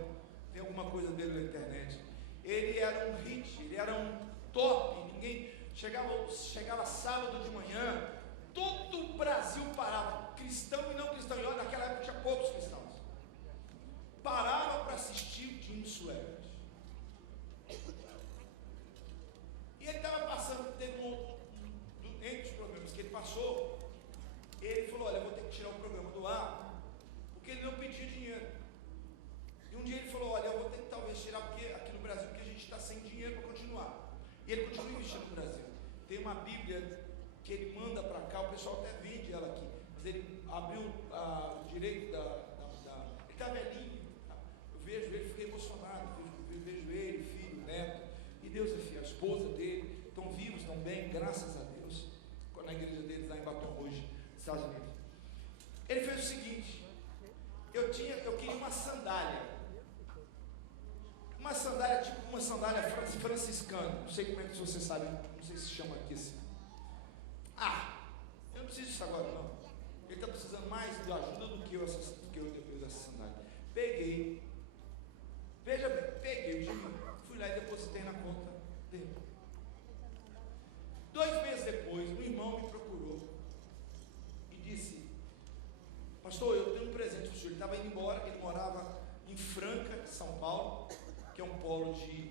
tem alguma coisa dele na internet. Ele era um hit, ele era um top, ninguém chegava sábado de manhã, todo o Brasil parava, cristão e não cristão. graças a Deus, na igreja deles lá em Baton Rouge, Estados Unidos. Ele fez o seguinte: eu queria uma sandália tipo uma sandália franciscana, não sei como é que você sabe, não sei se chama aqui assim. Eu não preciso disso agora não, ele está precisando mais de ajuda do que eu depois dessa sandália. Peguei o dinheiro, fui lá e depositei na conta dele. 2 meses depois, um irmão me procurou e disse: pastor, eu tenho um presente para o senhor. Ele estava indo embora, ele morava em Franca, São Paulo, que é um polo de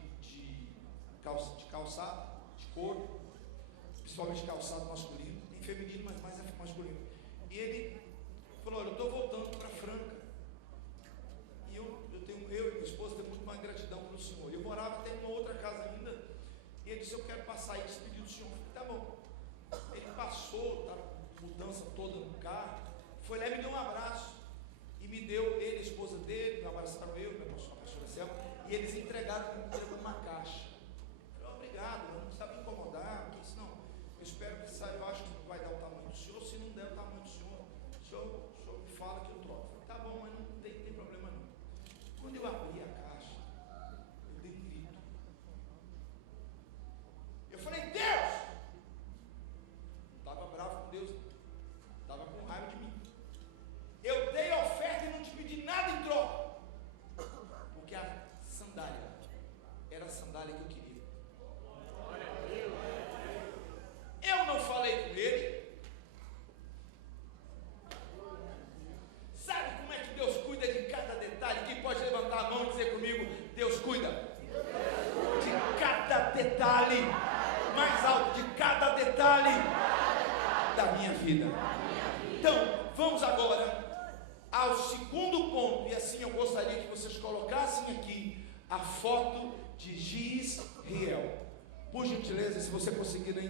calçado, de couro, principalmente calçado masculino, tem feminino, mas mais é masculino. E ele falou: olha, eu estou voltando para Franca, e eu e minha esposa temos muito mais gratidão pelo senhor. Eu morava até em uma outra casa ainda, e ele disse: eu quero passar e despedir do senhor. Eu falei: tá bom. Ele passou, tá, mudança toda no carro, foi lá e me deu um abraço, e me deu, ele, a esposa dele, me abraçaram eu, a pastora Selma, e eles entregou uma caixa. Eu falei: obrigado, eu não precisava me incomodar, porque isso não, eu espero que saia, eu acho que vai dar o tamanho do senhor, se não der o tamanho do senhor, o senhor me fala que eu troco. Eu falei: tá bom, mas não tem problema não. Quando eu abri a caixa, eu dei um grito. Eu falei: Deus! Estava bravo com Deus, estava com raiva de mim. Eu dei a oferta e não te pedi nada em troca, porque a sandália era a sandália que eu queria. Eu não falei com ele. Sabe como é que Deus cuida de cada detalhe? Quem pode levantar a mão e dizer comigo: Deus cuida de cada detalhe, mais alto, de cada detalhe da minha vida. Então, vamos agora ao segundo ponto, e assim eu gostaria que vocês colocassem aqui a foto de Gisriel. Por gentileza, se você conseguir no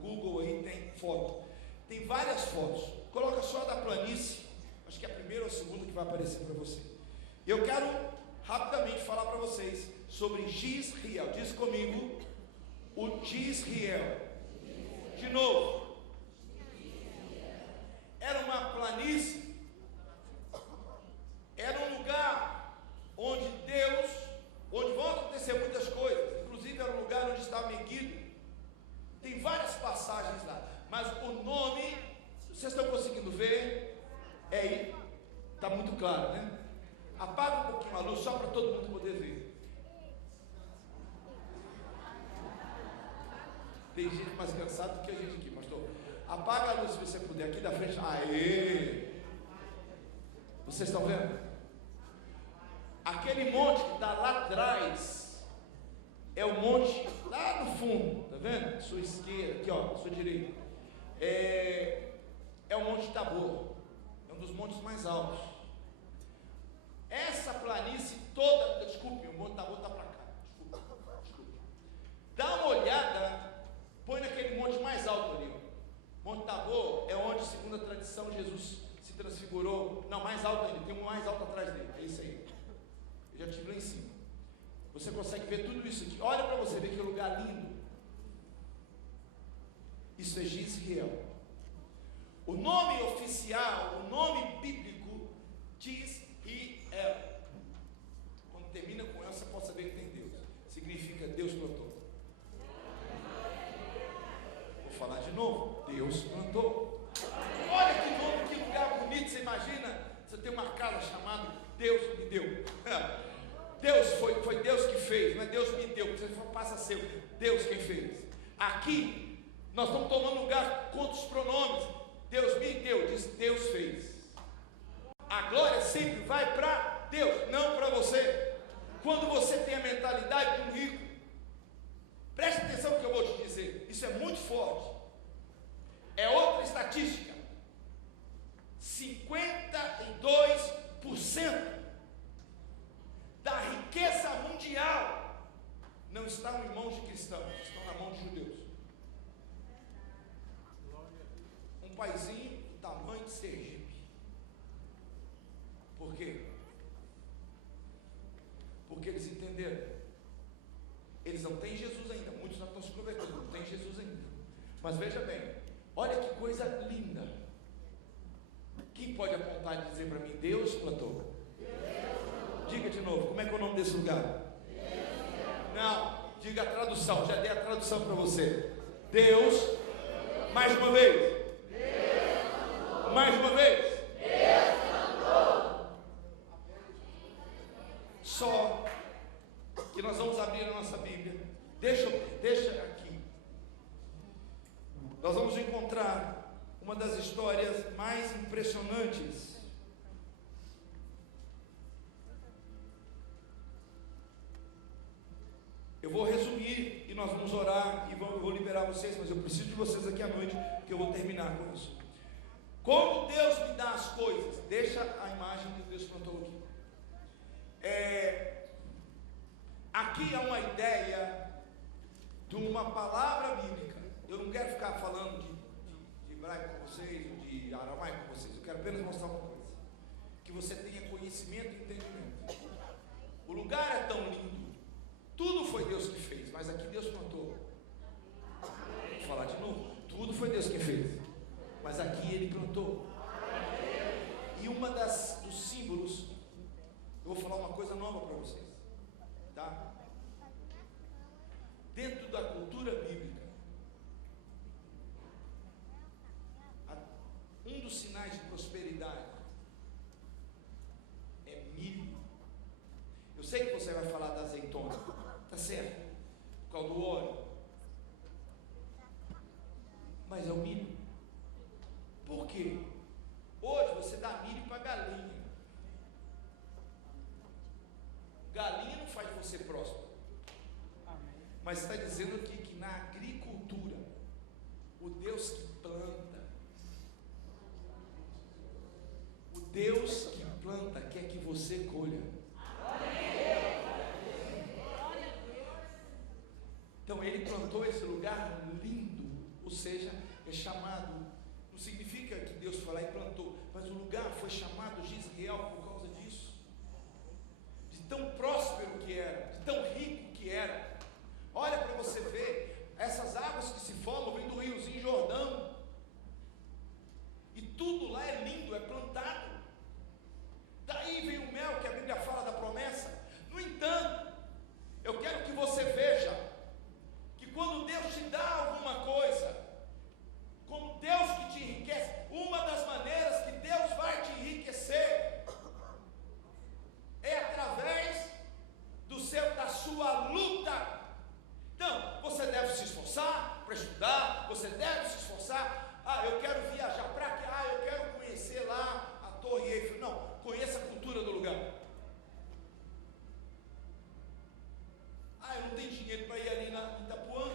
Google aí, tem foto. Tem várias fotos. Coloca só da planície, acho que é a primeira ou a segunda que vai aparecer para você. Eu quero rapidamente falar para vocês sobre Gisriel. Diz comigo: o Gisriel. De novo. Era uma planície, era um lugar onde vão acontecer muitas coisas, inclusive era um lugar onde estava Meguido. Tem várias passagens lá, mas o nome, vocês estão conseguindo ver? Está muito claro, né? Apaga um pouquinho a luz, só para todo mundo poder ver. Tem gente mais cansada do que a gente aqui, pastor. Apaga a luz se você puder, aqui da frente. Aê! Vocês estão vendo? Aquele monte que está lá atrás é o monte lá no fundo, tá vendo? Sua esquerda, aqui ó, sua direita. É o Monte Tabor, é um dos montes mais altos. Essa planície toda, desculpe, o Monte Tabor está para cá, desculpe. Dá uma olhada, põe naquele monte mais alto ali, ó. Monte Tabor é onde, segundo a tradição, Jesus se transfigurou. Não, mais alto ainda, tem um mais alto atrás dele, é isso aí. Eu já estive lá em cima. Você consegue ver tudo isso aqui. Olha para você ver que lugar lindo. Isso é Gisriel. O nome oficial, o nome bíblico, Gisriel. Quando termina com ela, você pode saber que tem Deus. Significa Deus plantou. Vou falar de novo. Deus plantou. Olha que nome, que lugar bonito. Você imagina? Você tem uma casa chamada Deus me deu. Foi Deus que fez, não é Deus me deu, você passa a ser Deus quem fez. Aqui, nós estamos tomando lugar contra os pronomes. Deus me deu, diz Deus fez. A glória sempre vai para Deus, não para você. Quando você tem a mentalidade de um rico, preste atenção no que eu vou te dizer, isso é muito forte. É outra estatística. 52% da riqueza mundial não estão em mãos de cristãos, estão na mão de judeus. Um paizinho do tamanho de Sergipe. Por quê? Porque eles entenderam. Eles não têm Jesus ainda, muitos não estão se convertendo, não têm Jesus ainda. pode apontar e dizer para mim, Deus plantou? Diga de novo, como é que é o nome desse lugar? Não, diga a tradução, já dei a tradução para você. Deus, mais uma vez. Mais uma vez. Só que nós vamos abrir a nossa Bíblia. Deixa aqui. Nós vamos encontrar uma das histórias mais impressionantes eu vou resumir e nós vamos orar e vou liberar vocês, mas eu preciso de vocês aqui à noite, porque eu vou terminar com isso. Como Deus me dá as coisas, deixa a imagem que Deus plantou aqui. Aqui é uma ideia de uma palavra bíblica. Eu não quero ficar falando de hebraico com vocês, ou de aramaico com vocês. Eu quero apenas mostrar uma coisa: que você tenha conhecimento e entendimento. O lugar é tão lindo, tudo foi Deus que fez, mas aqui Deus plantou. Vou falar de novo: tudo foi Deus que fez, mas aqui Ele plantou. E uma dos símbolos, eu vou falar uma coisa nova para vocês, tá? Dentro da cultura bíblica, um dos sinais de prosperidade é milho. Eu sei que você vai falar da azeitona, tá certo, por causa do óleo, mas é o milho. Por quê? Hoje você dá milho para galinha. Galinha não faz você próspero. Mas está dizendo aqui que na agricultura, o Deus que planta, o Deus que planta quer que você colha. Então Ele plantou esse lugar lindo, ou seja, é chamado, não significa que Deus foi lá e plantou, mas o lugar foi chamado de Israel por causa disso, de tão próspero que era, de tão rico que era. Olha para você ver, essas águas que se formam vêm do riozinho Jordão, e tudo lá é lindo, é plantado. Daí vem o mel que a Bíblia fala da promessa. No entanto, eu quero que você veja que quando Deus te dá alguma coisa, como Deus que te enriquece, uma das maneiras que Deus vai te enriquecer é através da sua luta. Então, você deve se esforçar para estudar, você deve se esforçar. Eu quero viajar para cá, eu quero conhecer lá a Torre Eiffel. Não, conheça a cultura do lugar. Eu não tenho dinheiro para ir ali em Itapuã.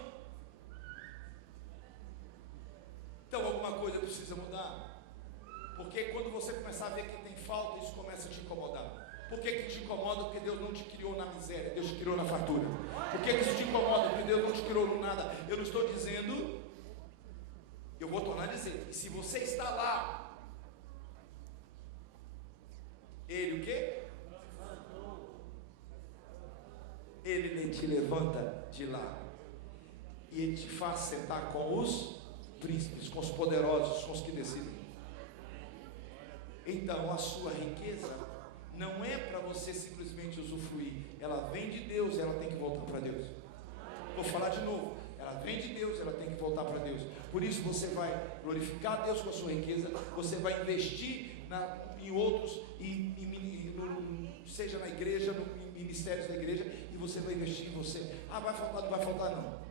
Então alguma coisa precisa mudar. Porque quando você começar a ver que tem falta, isso começa a te incomodar. Por que te incomoda? Porque Deus não te criou na miséria, Deus te criou na fartura. Por que isso te incomoda? Porque Deus não te criou no nada. Eu não estou dizendo, eu vou tornar a dizer, se você está lá, Ele o quê? Ele te levanta de lá e Ele te faz sentar com os príncipes, com os poderosos, com os que decidem. Então a sua riqueza não é para você simplesmente usufruir, ela vem de Deus, ela tem que voltar para Deus. Vou falar de novo, ela vem de Deus, ela tem que voltar para Deus. Por isso você vai glorificar Deus com a sua riqueza, você vai investir em outros, seja na igreja, no ministérios da igreja, e você vai investir em você. Vai faltar, não vai faltar não.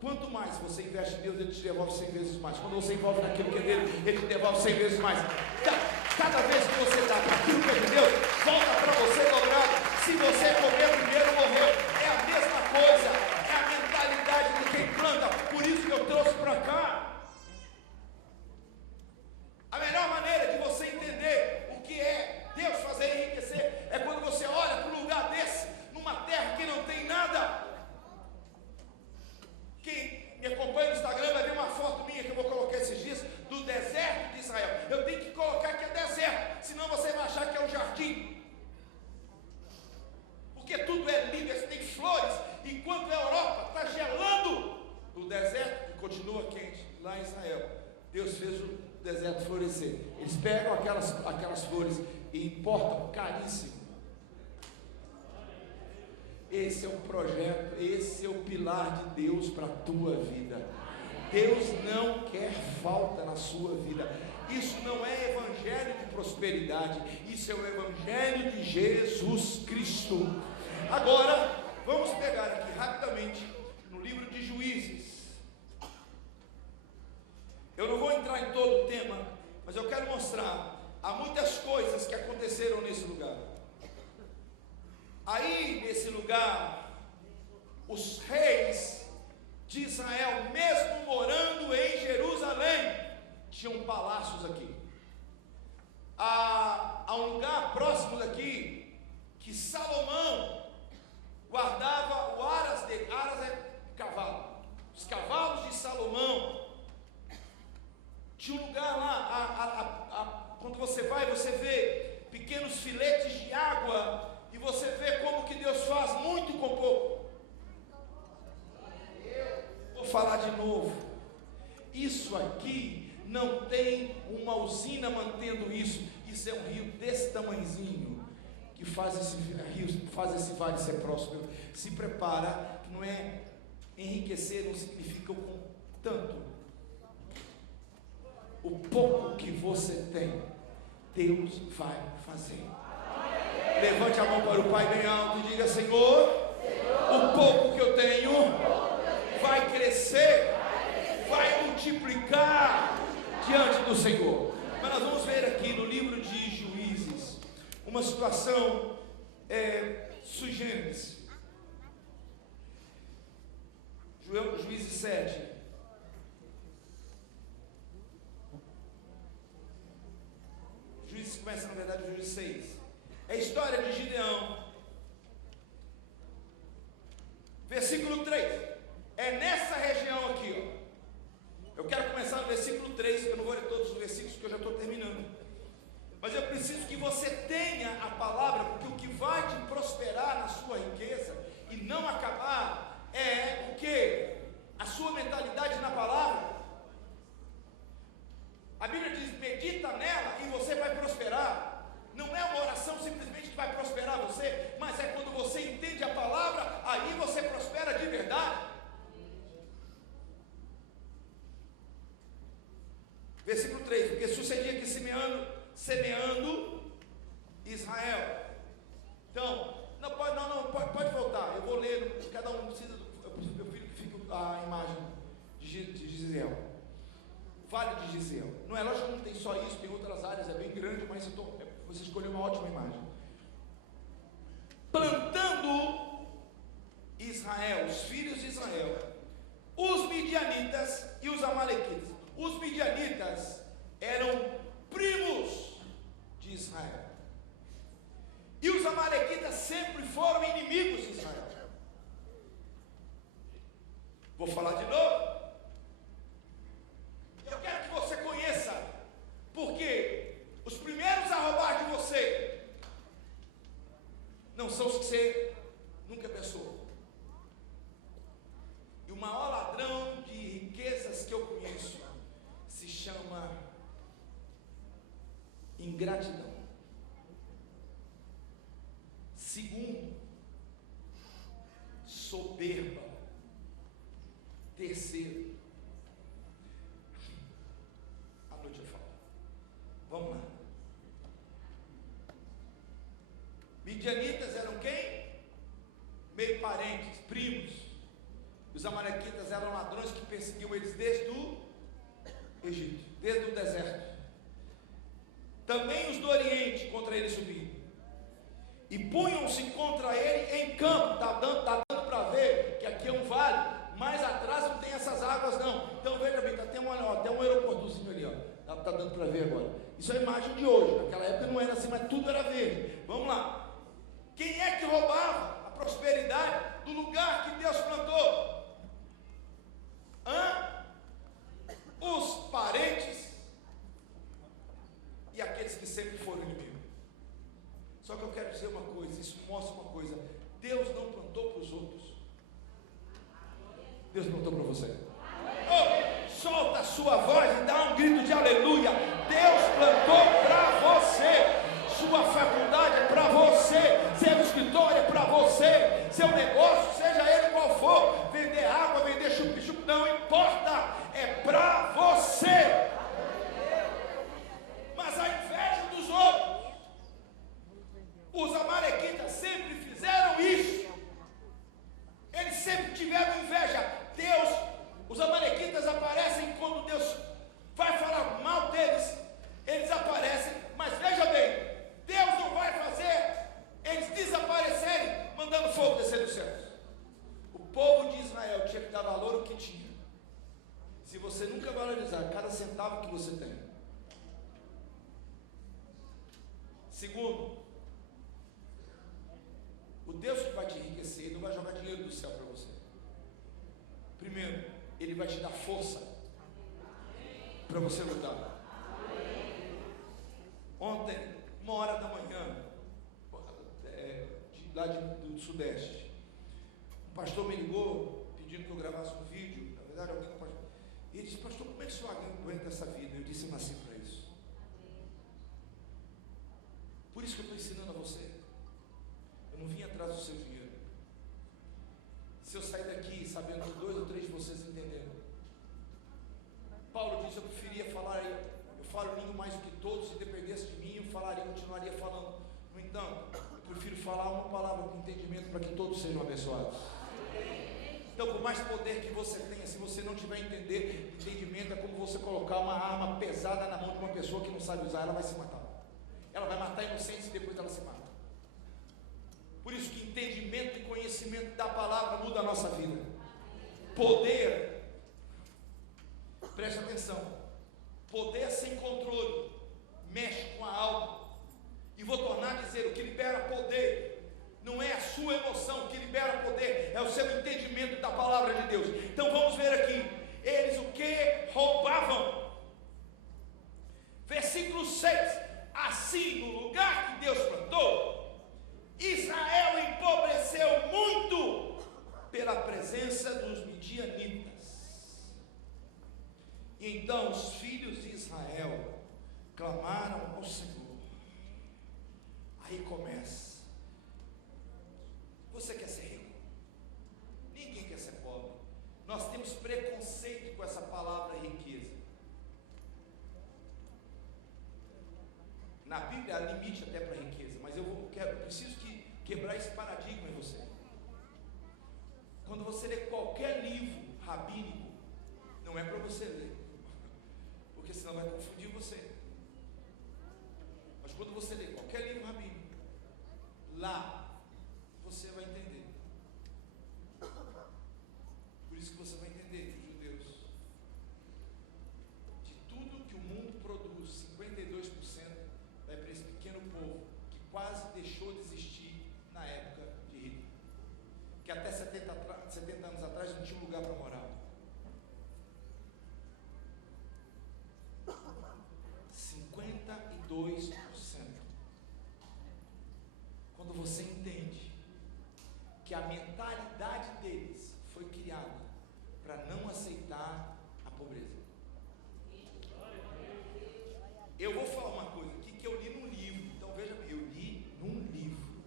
Quanto mais você investe em Deus, Ele te devolve 100 vezes mais. Quando você envolve naquilo que é dele, Ele te devolve 100 vezes mais. Cada vez que você dá para aquilo que é de Deus, volta para você dobrado. Se você comer primeiro, morreu. É a mesma coisa, é a mentalidade de quem planta. Por isso que eu trouxe para cá. A melhor maneira de você entender o que é Deus fazer enriquecer é quando você olha para um lugar desse, numa terra que não tem nada. Quem me acompanha no Instagram vai ver uma foto minha que eu vou colocar esses dias do deserto de Israel. Eu tenho que colocar que é deserto. pegam aquelas flores e importam caríssimo. Esse é o projeto, esse é o pilar de Deus para a tua vida. Deus não quer falta na sua vida. Isso não é evangelho de prosperidade, isso é o evangelho de Jesus Cristo. Agora, vamos pegar aqui rapidamente no livro de Juízes. Eu não vou entrar em todo o tema, mas eu quero mostrar, há muitas coisas que aconteceram nesse lugar. Aí, nesse lugar, os reis de Israel, mesmo morando em Jerusalém, tinham palácios aqui. Há um lugar próximo daqui, que Salomão guardava o aras dele. Aras é cavalo. Os cavalos de Salomão. Tinha um lugar lá, quando você vai, você vê pequenos filetes de água, e você vê como que Deus faz muito com pouco. Vou falar de novo. Isso aqui não tem uma usina mantendo isso. Isso é um rio desse tamanhozinho que faz esse rio, faz esse vale ser próspero. Se prepara, que não é enriquecer, não significa com tanto. O pouco que você tem, Deus vai fazer. Levante a mão para o Pai bem alto e diga: Senhor, o pouco que eu tenho vai crescer, vai multiplicar diante do Senhor. Mas nós vamos ver aqui no livro de Juízes uma situação sui generis. Juízes 7. Juízes começa, na verdade, Juízes 6. É a história de Gideão. Versículo 3. É nessa região aqui, ó. Eu quero começar no versículo 3. Eu não vou ler todos os versículos, porque eu já estou terminando. Mas eu preciso que você tenha a palavra, porque o que vai te prosperar na sua riqueza e não acabar é o quê? A sua mentalidade na palavra. A Bíblia diz: medita nela e você vai prosperar. Não é uma oração simplesmente que vai prosperar você, mas é quando você entende a palavra, aí você prospera de verdade. Versículo 3: porque sucedia que semeando Israel. Então, pode voltar, eu vou ler, cada um precisa, eu prefiro que fique a imagem de Gisel. Vale de Gisel. Não é lógico que não tem só isso, tem outras áreas, é bem grande, mas você escolheu uma ótima imagem. Plantando Israel, os filhos de Israel, os midianitas e os amalequitas. Os midianitas eram primos de Israel. E os amalequitas sempre foram inimigos de Israel. Vou falar de novo. Eu quero que você conheça, porque os primeiros a roubar de você não são os que você nunca pensou. E o maior ladrão de riquezas que eu conheço se chama ingratidão. Segundo, soberba. Terceiro, à noite eu falo. Vamos lá. Midianitas eram quem? Meio parentes, primos. Os amalequitas eram ladrões que perseguiam eles desde o Egito, desde o deserto. Também os do Oriente contra ele subiam. E punham-se contra ele em campo. Está dando para ver que aqui é um vale. Mais atrás não tem essas águas não. Então veja bem, tem um aeroportozinho ali, ó. Está dando para ver agora. Isso é a imagem de hoje. Naquela época não era assim, mas tudo era verde. Vamos lá. Quem é que roubava a prosperidade do lugar que Deus plantou? Os parentes e aqueles que sempre foram inimigos. Só que eu quero dizer uma coisa, isso mostra uma coisa: Deus não plantou para os outros, Deus plantou para você. Oh, solta a sua voz e dá um grito de aleluia. Deus plantou para Segundo, o Deus que vai te enriquecer, Ele não vai jogar dinheiro do céu para você. Primeiro, Ele vai te dar força para você lutar. Ontem, 1h da manhã, lá do Sudeste, um pastor me ligou pedindo que eu gravasse um vídeo. Na verdade, alguém não pode. E ele disse: pastor, como é que o senhor aguenta essa vida? Eu disse: eu nasci para isso. Por isso que eu estou ensinando a você. Eu não vim atrás do seu dinheiro. Se eu sair daqui sabendo que 2 ou 3 de vocês entenderam. Paulo disse: eu preferia falar, eu falo língua mais do que todos, se dependesse de mim, eu falaria, continuaria falando. No entanto, eu prefiro falar uma palavra com entendimento para que todos sejam abençoados. Então, por mais poder que você tenha, se você não tiver entendimento, é como você colocar uma arma pesada na mão de uma pessoa que não sabe usar, ela vai se matar. Ela vai matar inocentes e depois ela se mata. Por isso que entendimento e conhecimento da palavra muda a nossa vida. Poder, preste atenção, poder sem controle mexe com a alma. E vou tornar a dizer: o que libera poder não é a sua emoção, o que libera poder é o seu entendimento da palavra de Deus. Então vamos ver aqui, eles o que? Roubavam. Versículo 6: assim, no lugar que Deus plantou, Israel empobreceu muito pela presença dos midianitas. E então os filhos de Israel clamaram ao Senhor. Aí começa. Você quer ser rico? Ninguém quer ser pobre. Nós temos preconceito com essa palavra riqueza. Na Bíblia há limite até para a riqueza, mas eu preciso quebrar esse paradigma em você. Quando você lê qualquer livro rabínico, não é para você ler, porque senão vai confundir você. Mas quando você lê qualquer livro rabínico, lá você vai entender. Por isso que você vai entender que os judeus, de tudo que o mundo produz, 52% vai para esse pequeno povo que quase deixou de existir na época de Hitler, que até 70 anos atrás não tinha um lugar para morar. 52%. Quando você entende que a mentalidade deles foi criada para não aceitar a pobreza. Eu vou falar uma coisa aqui que eu li num livro. Então veja bem, eu li num livro.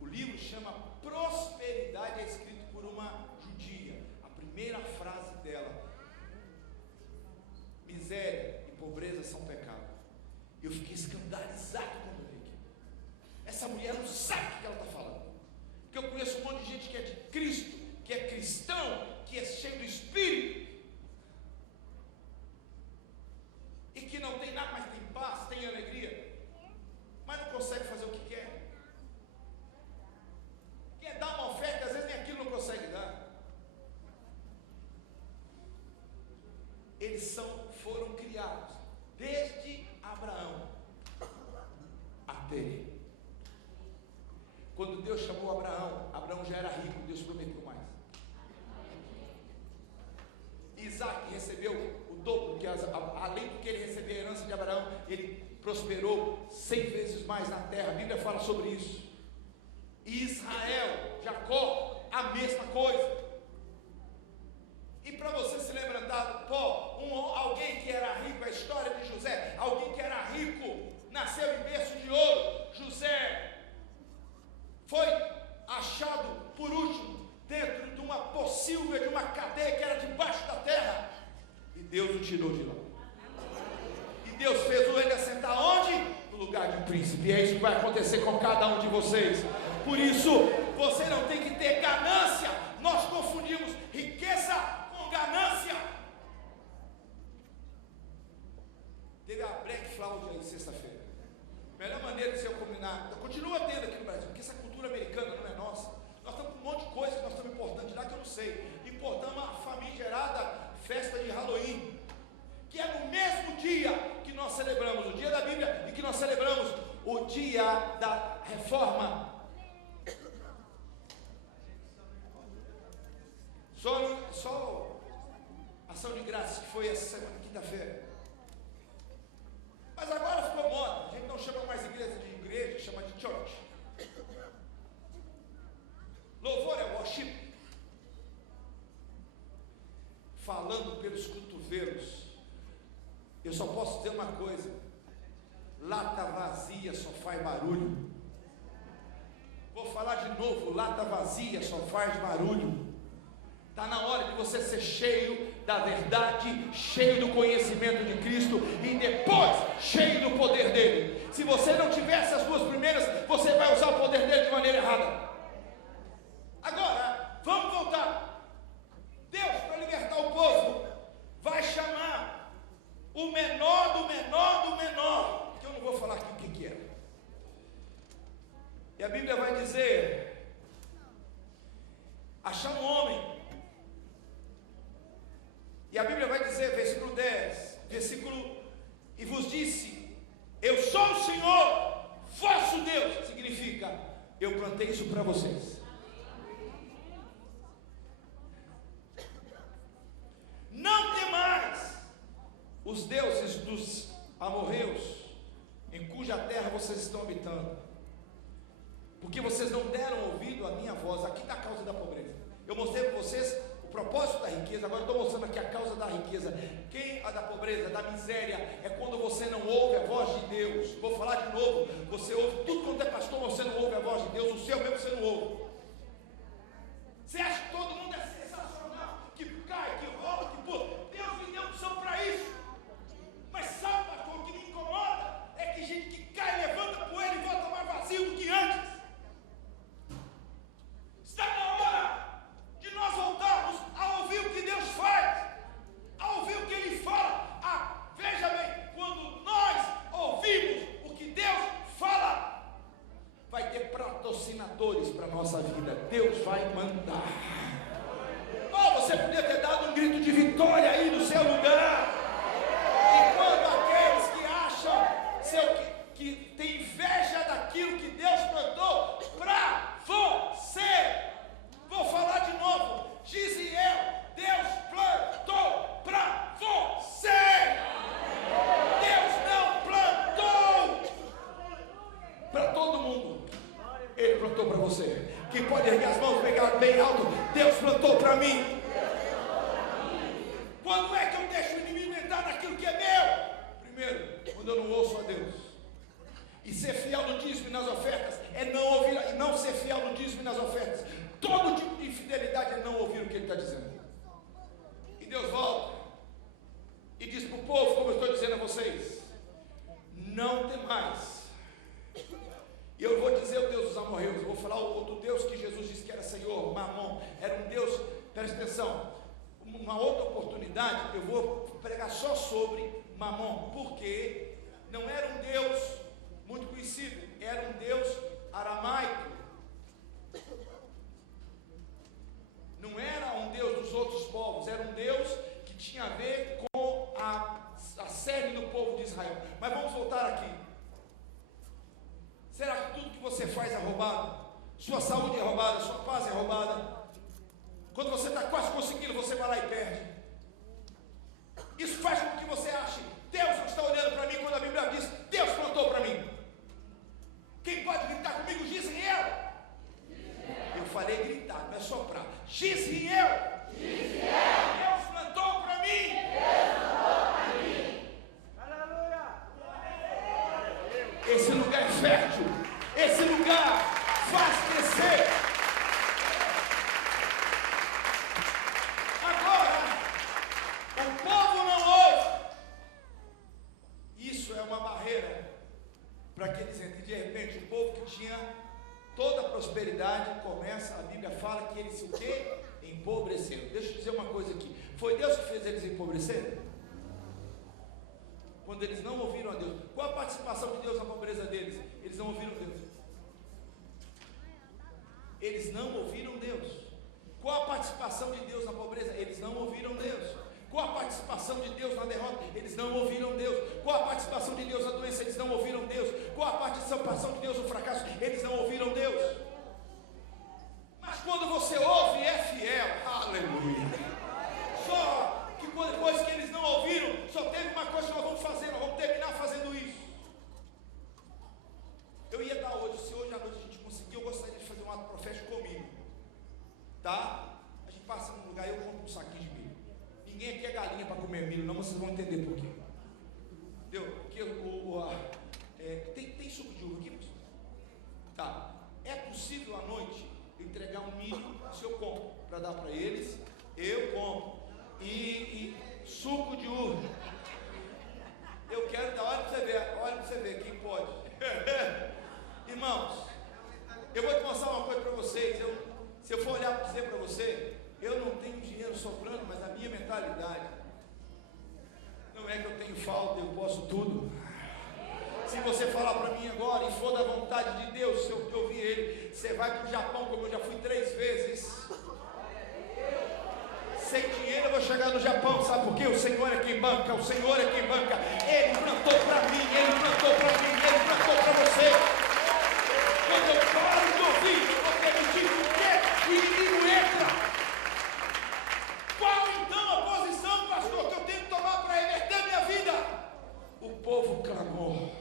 O livro chama Prosperidade, é escrito por uma judia. A primeira frase dela: miséria e pobreza são pecado. Eu fiquei escandalizado quando eu li aqui. Essa mulher não sabe o que ela está falando. Porque eu conheço um monte de gente que é de Cristo, que é cristão, que é cheio do Espírito, e que não tem nada, mas tem paz, tem alegria, mas não consegue fazer o que quer. Quer dar uma oferta, às vezes nem aquilo não consegue dar. Eles foram criados desde Abraão até ele. Quando Deus chamou Abraão, Abraão já era rico, Deus prometeu mais. Isaac recebeu o dobro, que além do que ele recebeu a herança de Abraão, ele prosperou 100 vezes mais na terra. A Bíblia fala sobre isso. E Israel, Jacó, a mesma coisa. E para você se lembrar alguém que era rico, a história de José, alguém que era rico, nasceu em berço de ouro. José foi achado por último dentro de uma pocilga, de uma cadeia que era debaixo da terra, e Deus o tirou de lá. E Deus fez ele assentar onde? No lugar de um príncipe. E é isso que vai acontecer com cada um de vocês. Por isso, você não tem que ter ganância. Nós confundimos riqueza com ganância. Teve a Black Fraud aí sexta-feira. Melhor maneira de se eu combinar, continua tendo aqui no Brasil, porque essa cultura americana não é nossa. Nós estamos com um monte de coisa que nós estamos importando lá que eu não sei. Importamos a famigerada festa de Halloween, que é no mesmo dia que nós celebramos o dia da Bíblia e que nós celebramos o dia da reforma. Só ação de graças que foi essa semana, quinta-feira. Mas agora ficou moda, a gente não chama mais igreja, chama de church. Louvor é worship. Falando pelos cotovelos. Eu só posso dizer uma coisa: lata vazia só faz barulho. Vou falar de novo: lata vazia só faz barulho. Está na hora de você ser cheio da verdade, cheio do conhecimento de Cristo e depois cheio do poder dele. Se você não tiver essas duas primeiras, você vai usar o poder dele de maneira errada. Agora, vamos voltar. Deus, para libertar o povo, vai chamar o menor do menor do menor, que eu não vou falar aqui o que é. E a Bíblia vai dizer: achar um homem. E a Bíblia vai dizer, versículo 10, e vos disse: eu sou o Senhor, vosso Deus. Significa, eu plantei isso para vocês. Não temais os deuses dos amorreus, em cuja terra vocês estão habitando, porque vocês não deram ouvido à minha voz. Aqui está a causa da pobreza. Eu mostrei para vocês o propósito da riqueza, agora estou mostrando aqui a causa da riqueza. A da pobreza, da miséria, é quando você não ouve a voz de Deus. Vou falar de novo: você ouve tudo quanto é pastor, você não ouve a voz de Deus, o seu mesmo você não ouve. Você acha que todo mundo é sensacional, que cai, que rola, que pula? Deus me deu opção para isso. Mas sabe, pastor, o que me incomoda é que gente que cai, levanta poeira e volta mais vazio do que antes. Está na hora de nós voltarmos a ouvir o que Deus faz, a ouvir o que Ele fala. Veja bem, quando nós ouvimos o que Deus fala, vai ter patrocinadores para a nossa vida. Deus vai mandar. Você podia ter dado um grito de vitória aí no seu lugar. E quando aqueles que acham que tem inveja daquilo que Deus plantou para você, vou falar de novo: Gisiel, Deus plantou para você. Deus não plantou para todo mundo, Ele plantou para você. Quem pode erguer as mãos, pegar bem alto: Deus plantou para mim. Quando é que eu deixo o inimigo entrar naquilo que é meu? Primeiro, quando eu não ouço a Deus. E ser fiel no dízimo e nas ofertas é não ouvir, e não ser fiel no dízimo e nas ofertas. Todo tipo de infidelidade é não ouvir o que ele está dizendo. E Deus volta e diz para o povo, como eu estou dizendo a vocês: não temais. E eu vou dizer o Deus dos amorreus, eu vou falar o outro Deus que Jesus disse que era Senhor, Mamon. Era um Deus, presta atenção, uma outra oportunidade eu vou pregar só sobre Mamon, porque não era um Deus muito conhecido, era um Deus aramaico. Não era um Deus dos outros povos, era um Deus que tinha a ver com a cerne do povo de Israel. Mas vamos voltar aqui. Será que tudo que você faz é roubado? Sua saúde é roubada, sua paz é roubada? Quando você está quase conseguindo, você vai lá e perde. Isso faz com que você ache: Deus não está olhando para mim, quando a Bíblia diz: Deus plantou para mim. Quem pode gritar comigo? Gisiel. Eu falei gritar, não é soprar. Gisiel. Deus plantou para mim. Esse lugar é fértil. Esse lugar faz crescer. Agora, o povo não ouve. Isso é uma barreira para que eles entrem. De repente, o povo que tinha toda a prosperidade começa, a Bíblia fala que eles o quê? Empobreceram. Deixa eu dizer uma coisa aqui: foi Deus que fez eles empobrecerem? Quando eles não ouviram a Deus. Qual a participação de Deus na pobreza deles? Eles não ouviram Deus. Eles não ouviram Deus. Qual a participação de Deus na pobreza? Eles não ouviram Deus. Qual a participação de Deus na derrota? Eles não ouviram Deus. Qual a participação de Deus na doença? Eles não ouviram Deus. ficou a participação de Deus no fracasso, eles não ouviram Deus. Mas quando você ouve e é fiel, aleluia. Só que depois que eles não ouviram, só teve uma coisa que nós vamos fazer, nós vamos terminar fazendo isso. Eu ia dar hoje, se hoje à noite a gente conseguir, eu gostaria de fazer um ato profético comigo. Tá? A gente passa num lugar e eu compro um saquinho de milho. Ninguém aqui é galinha para comer milho, não, vocês vão entender por quê. Entendeu? Porque tem suco de uva aqui, pessoal? Tá. É possível à noite entregar um milho, se eu compro, para dar para eles, eu compro. E suco de uva. Eu quero dar, olha para você ver quem pode. Irmãos, eu vou te mostrar uma coisa para vocês. Se eu for olhar para dizer para você, eu não tenho dinheiro sobrando, mas a minha mentalidade não é que eu tenho falta, eu posso tudo. Se você falar para mim agora e for da vontade de Deus, se eu ouvir Ele, você vai para o Japão, como eu já fui 3 vezes. Sem dinheiro eu vou chegar no Japão, sabe por quê? O Senhor é quem banca, o Senhor é quem banca. Ele plantou para mim, Ele plantou para mim, Ele plantou para você. Quando eu paro de ouvir, eu vou permitir que o inimigo entra. Qual então a posição, pastor, que eu tenho que tomar para reverter minha vida? O povo clamou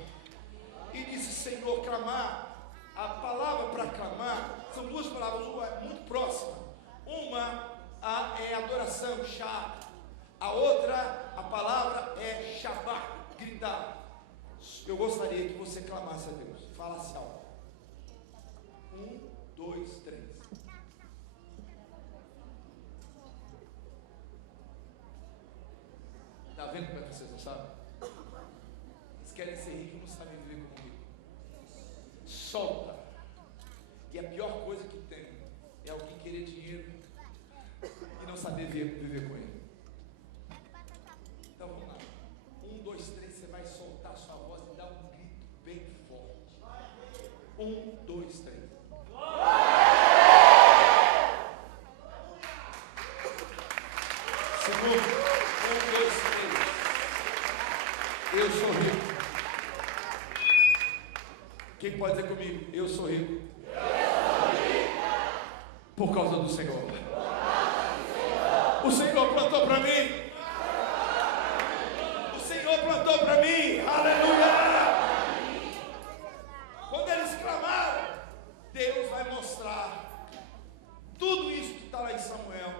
e disse: Senhor, clamar. A palavra para clamar são 2 palavras, uma é muito próxima. Uma é adoração, chá. A outra, a palavra é shabá, gritar. Eu gostaria que você clamasse a Deus. Falasse algo. 1, 2, 3. Está vendo como é que vocês não sabem? Eles querem ser ricos e não sabem viver como rico. Solta. E a pior coisa que tem é alguém querer dinheiro e não saber viver com ele. Então vamos lá. 1, 2, 3, você vai soltar sua voz e dar um grito bem forte. 1, 2, 3. Segundo, 1, 2, 3. Eu sou rico. Quem pode dizer comigo? Eu sou rico. Por causa do Senhor. O Senhor plantou para mim. O Senhor plantou para mim. Aleluia. Quando eles clamaram, Deus vai mostrar tudo isso que está lá em Samuel.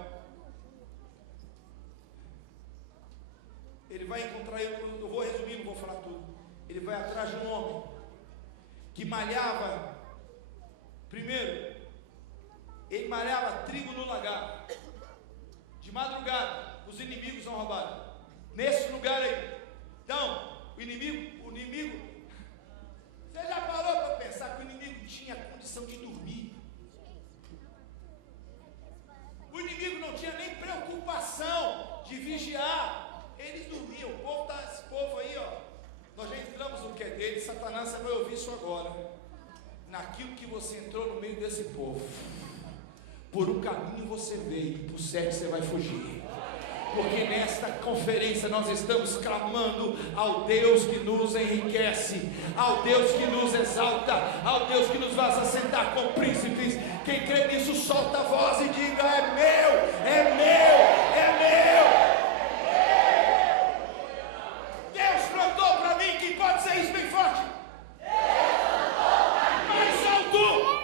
Ele vai encontrar, eu vou resumir, não vou falar tudo. Ele vai atrás de um homem que malhava. Primeiro, ele malhava trigo no lagar. De madrugada, os inimigos vão roubar. Nesse lugar aí. Então, o inimigo, você já parou para pensar que o inimigo tinha condição de dormir? O inimigo não tinha nem preocupação de vigiar. Eles dormiam. Esse povo aí, ó. Nós já entramos no que é dele. Satanás, você vai ouvir isso agora. Naquilo que você entrou no meio desse povo. Por um caminho você veio, por 7 você vai fugir. Porque nesta conferência nós estamos clamando ao Deus que nos enriquece, ao Deus que nos exalta, ao Deus que nos faz assentar com príncipes. Quem crê nisso, solta a voz e diga: é meu, é meu, é meu. Deus plantou para mim. Quem pode ser isso bem forte? Mais alto.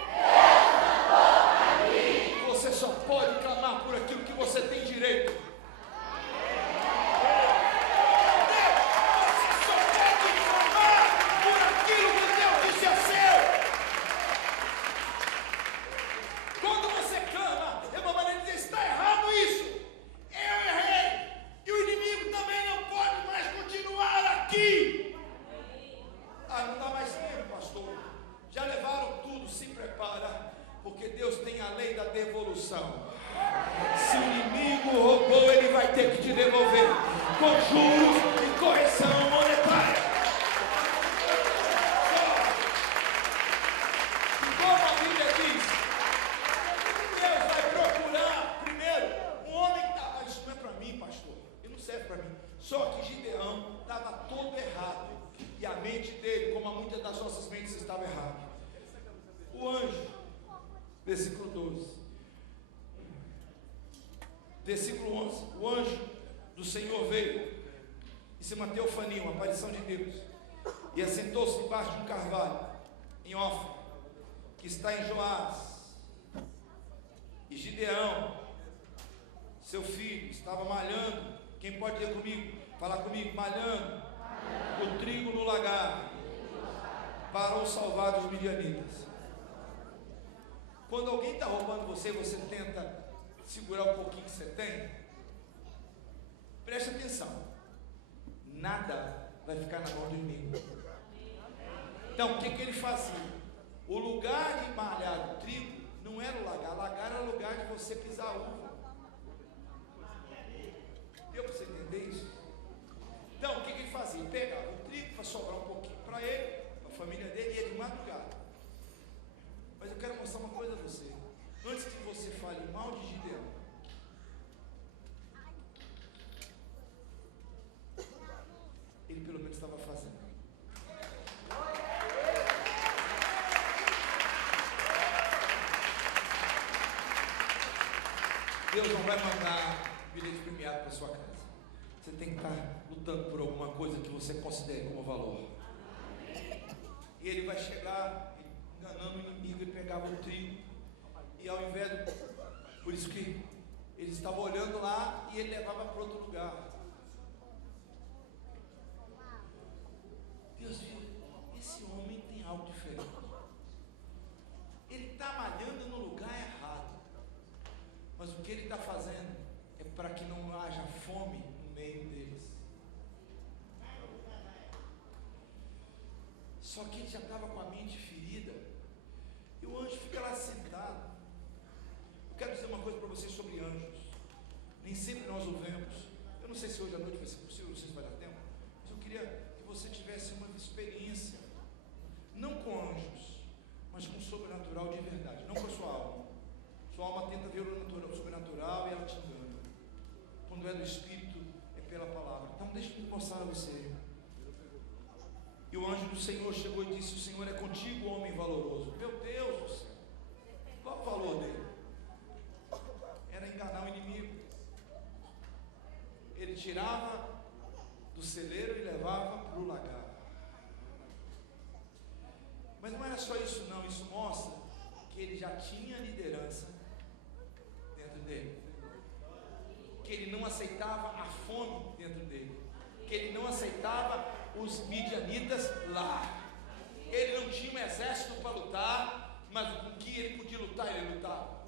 Você só pode clamar por aquilo que você tem direito. Você só pode clamar por aquilo que Deus disse é seu. Quando você clama, é uma maneira de dizer: está errado isso. Eu errei. E o inimigo também não pode mais continuar aqui. Não dá mais tempo, pastor. Já levaram tudo, se prepara. Porque Deus tem a lei da devolução. Se o inimigo roubou, ele vai ter que te devolver com juros e correção monetária. E como a Bíblia diz, Deus vai procurar primeiro um homem que estava. Isso não é para mim, pastor. Ele não serve para mim. Só que Gideão estava todo errado. E a mente dele, como a muitas das nossas versículo 12. Versículo 11: o anjo do Senhor veio e se Teofania, uma aparição de Deus, e assentou-se debaixo de um carvalho em Ofra, que está em Joás. E Gideão, seu filho, estava malhando. Quem pode dizer comigo? Falar comigo: malhando o trigo no lagar, para o salvar dos midianitas. Quando alguém está roubando você, você tenta segurar um pouquinho que você tem. Preste atenção: nada vai ficar na mão do inimigo. Então, o que ele fazia? O lugar de malhar o trigo não era o lagar. Lagar era o lugar de você pisar a uva. Deu para você entender isso? Então, o que ele fazia? Pegava o trigo para sobrar um pouquinho para ele, para a família dele, e ia de madrugada. Mas eu quero mostrar uma coisa a você. Antes que você fale mal de Gideão, ele pelo menos estava fazendo. Deus não vai mandar bilhete premiado para sua casa. Você tem que estar lutando por alguma coisa que você considere como valor. E ele vai chegar enganando o inimigo. Ele pegava o trigo e ao invés de... Por isso que ele estava olhando lá e ele levava para outro lugar. Deus viu, esse homem tem algo diferente. Ele está malhando no lugar errado. Mas o que ele está fazendo é para que não haja fome no meio deles. Só que ele já estava com a mente ferida. E o anjo fica lá sentado. Eu quero dizer uma coisa para vocês sobre anjos. Nem sempre nós o vemos. Eu não sei se hoje à noite vai ser possível, não sei se vai dar tempo. Mas eu queria que você tivesse uma experiência. Não com anjos, mas com o sobrenatural de verdade. Não com a sua alma. Sua alma tenta ver o sobrenatural e ela te engana. Quando é do Espírito, é pela palavra. Então deixa eu mostrar a você. E o anjo do Senhor chegou e disse: o Senhor é contigo, homem valoroso. Meu Deus do céu, qual o valor dele? Era enganar o inimigo. Ele tirava do celeiro e levava para o lagar. Mas não era só isso não, isso mostra que ele já tinha liderança dentro dele, que ele não aceitava a fome dentro dele, que ele não aceitava os midianitas lá. Ele não tinha um exército para lutar, mas com que ele podia lutar, ele lutava.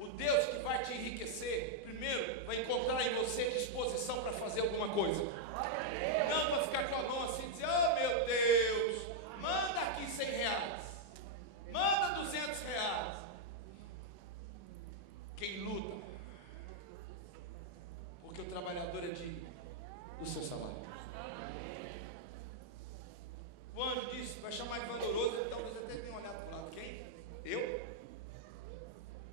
O Deus que vai te enriquecer, primeiro vai encontrar em você disposição para fazer alguma coisa. Não para ficar com a mão assim e dizer: oh meu Deus, manda aqui R$100, manda R$200. Quem luta, porque o trabalhador é digno do seu salário. O anjo disse: vai chamar de valoroso. Ele talvez até tenha olhado para o lado. Quem? Eu?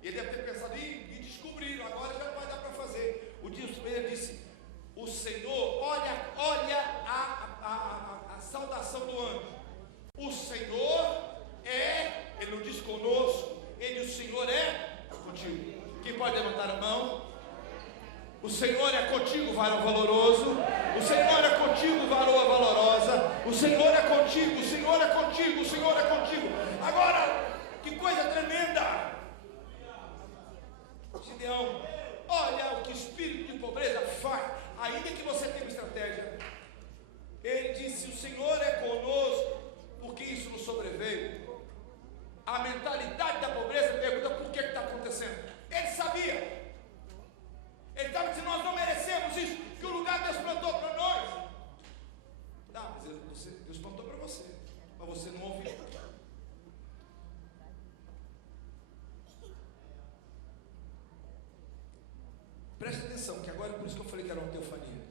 Ele deve ter pensado: e descobriram, agora já não vai dar para fazer. O dia ele disse: o Senhor, olha a saudação do anjo. O Senhor é, ele não diz conosco, ele, o Senhor é contigo. Quem pode levantar a mão? O Senhor é contigo, varão valoroso. O Senhor é contigo, varoa valorosa. O Senhor é contigo, o Senhor é contigo, o Senhor é contigo. Agora, que coisa tremenda! Gideão, olha o que o espírito de pobreza faz. Ainda que você tenha uma estratégia, ele disse: o Senhor é conosco, porque isso nos sobreveio. A mentalidade da pobreza pergunta: por que está acontecendo? Ele sabia. Ele estava dizendo: nós não merecemos isso, que o lugar Deus plantou para nós. Tá, mas Deus plantou para você, mas você não ouviu. Preste atenção, que agora é por isso que eu falei que era uma teofania.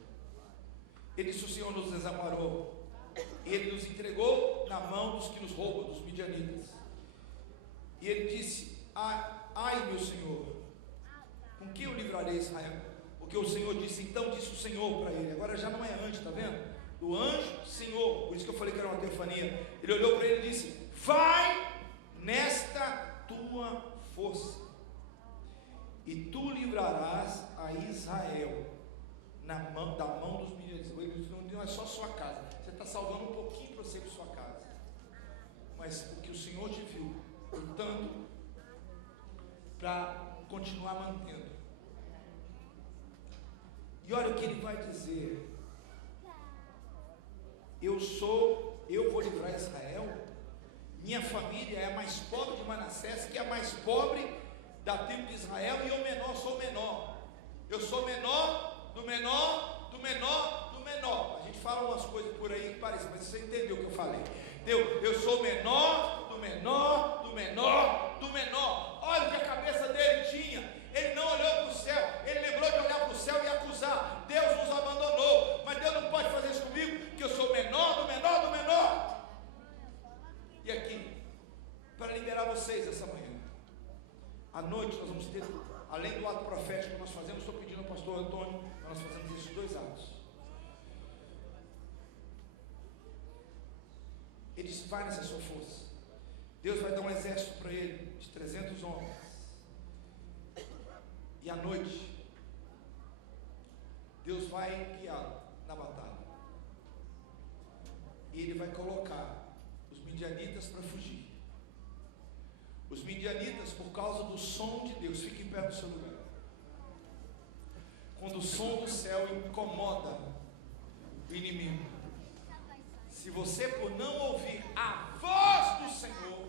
Ele disse: o Senhor nos desamparou, ele nos entregou na mão dos que nos roubam, dos midianitas. E ele disse: ai meu Senhor, com que eu livrarei Israel? Porque o Senhor disse, então disse o Senhor para ele. Agora já não é anjo, está vendo? Do anjo, Senhor. Por isso que eu falei que era uma teofania. Ele olhou para ele e disse: vai nesta tua salvando um pouquinho para você e para sua casa. Mas o que o Senhor te viu, portanto, para continuar mantendo. E olha o que ele vai dizer: eu vou livrar Israel. Minha família é a mais pobre de Manassés, que é a mais pobre da tribo de Israel, e eu menor sou o menor. Eu sou menor do menor do menor do menor. A gente fala umas coisas por aí que parecem, mas você entendeu o que eu falei. Eu sou menor do menor do menor do menor. Olha o que a cabeça dele tinha. Ele não olhou para o céu, ele lembrou de olhar para o céu e acusar: Deus nos abandonou. Mas Deus não pode fazer isso comigo, porque eu sou menor do menor do menor. E aqui, para liberar vocês essa manhã, à noite nós vamos ter, além do ato profético que nós fazemos, estou pedindo ao pastor Antônio, nós fazemos esses 2 atos. Ele diz: vai nessa sua força. Deus vai dar um exército para ele, de 300 homens. E à noite, Deus vai guiá-lo na batalha. E ele vai colocar os midianitas para fugir. Os midianitas, por causa do som de Deus, fiquem perto do seu lugar. Quando o som do céu incomoda o inimigo, se você por não ouvir a voz do Senhor,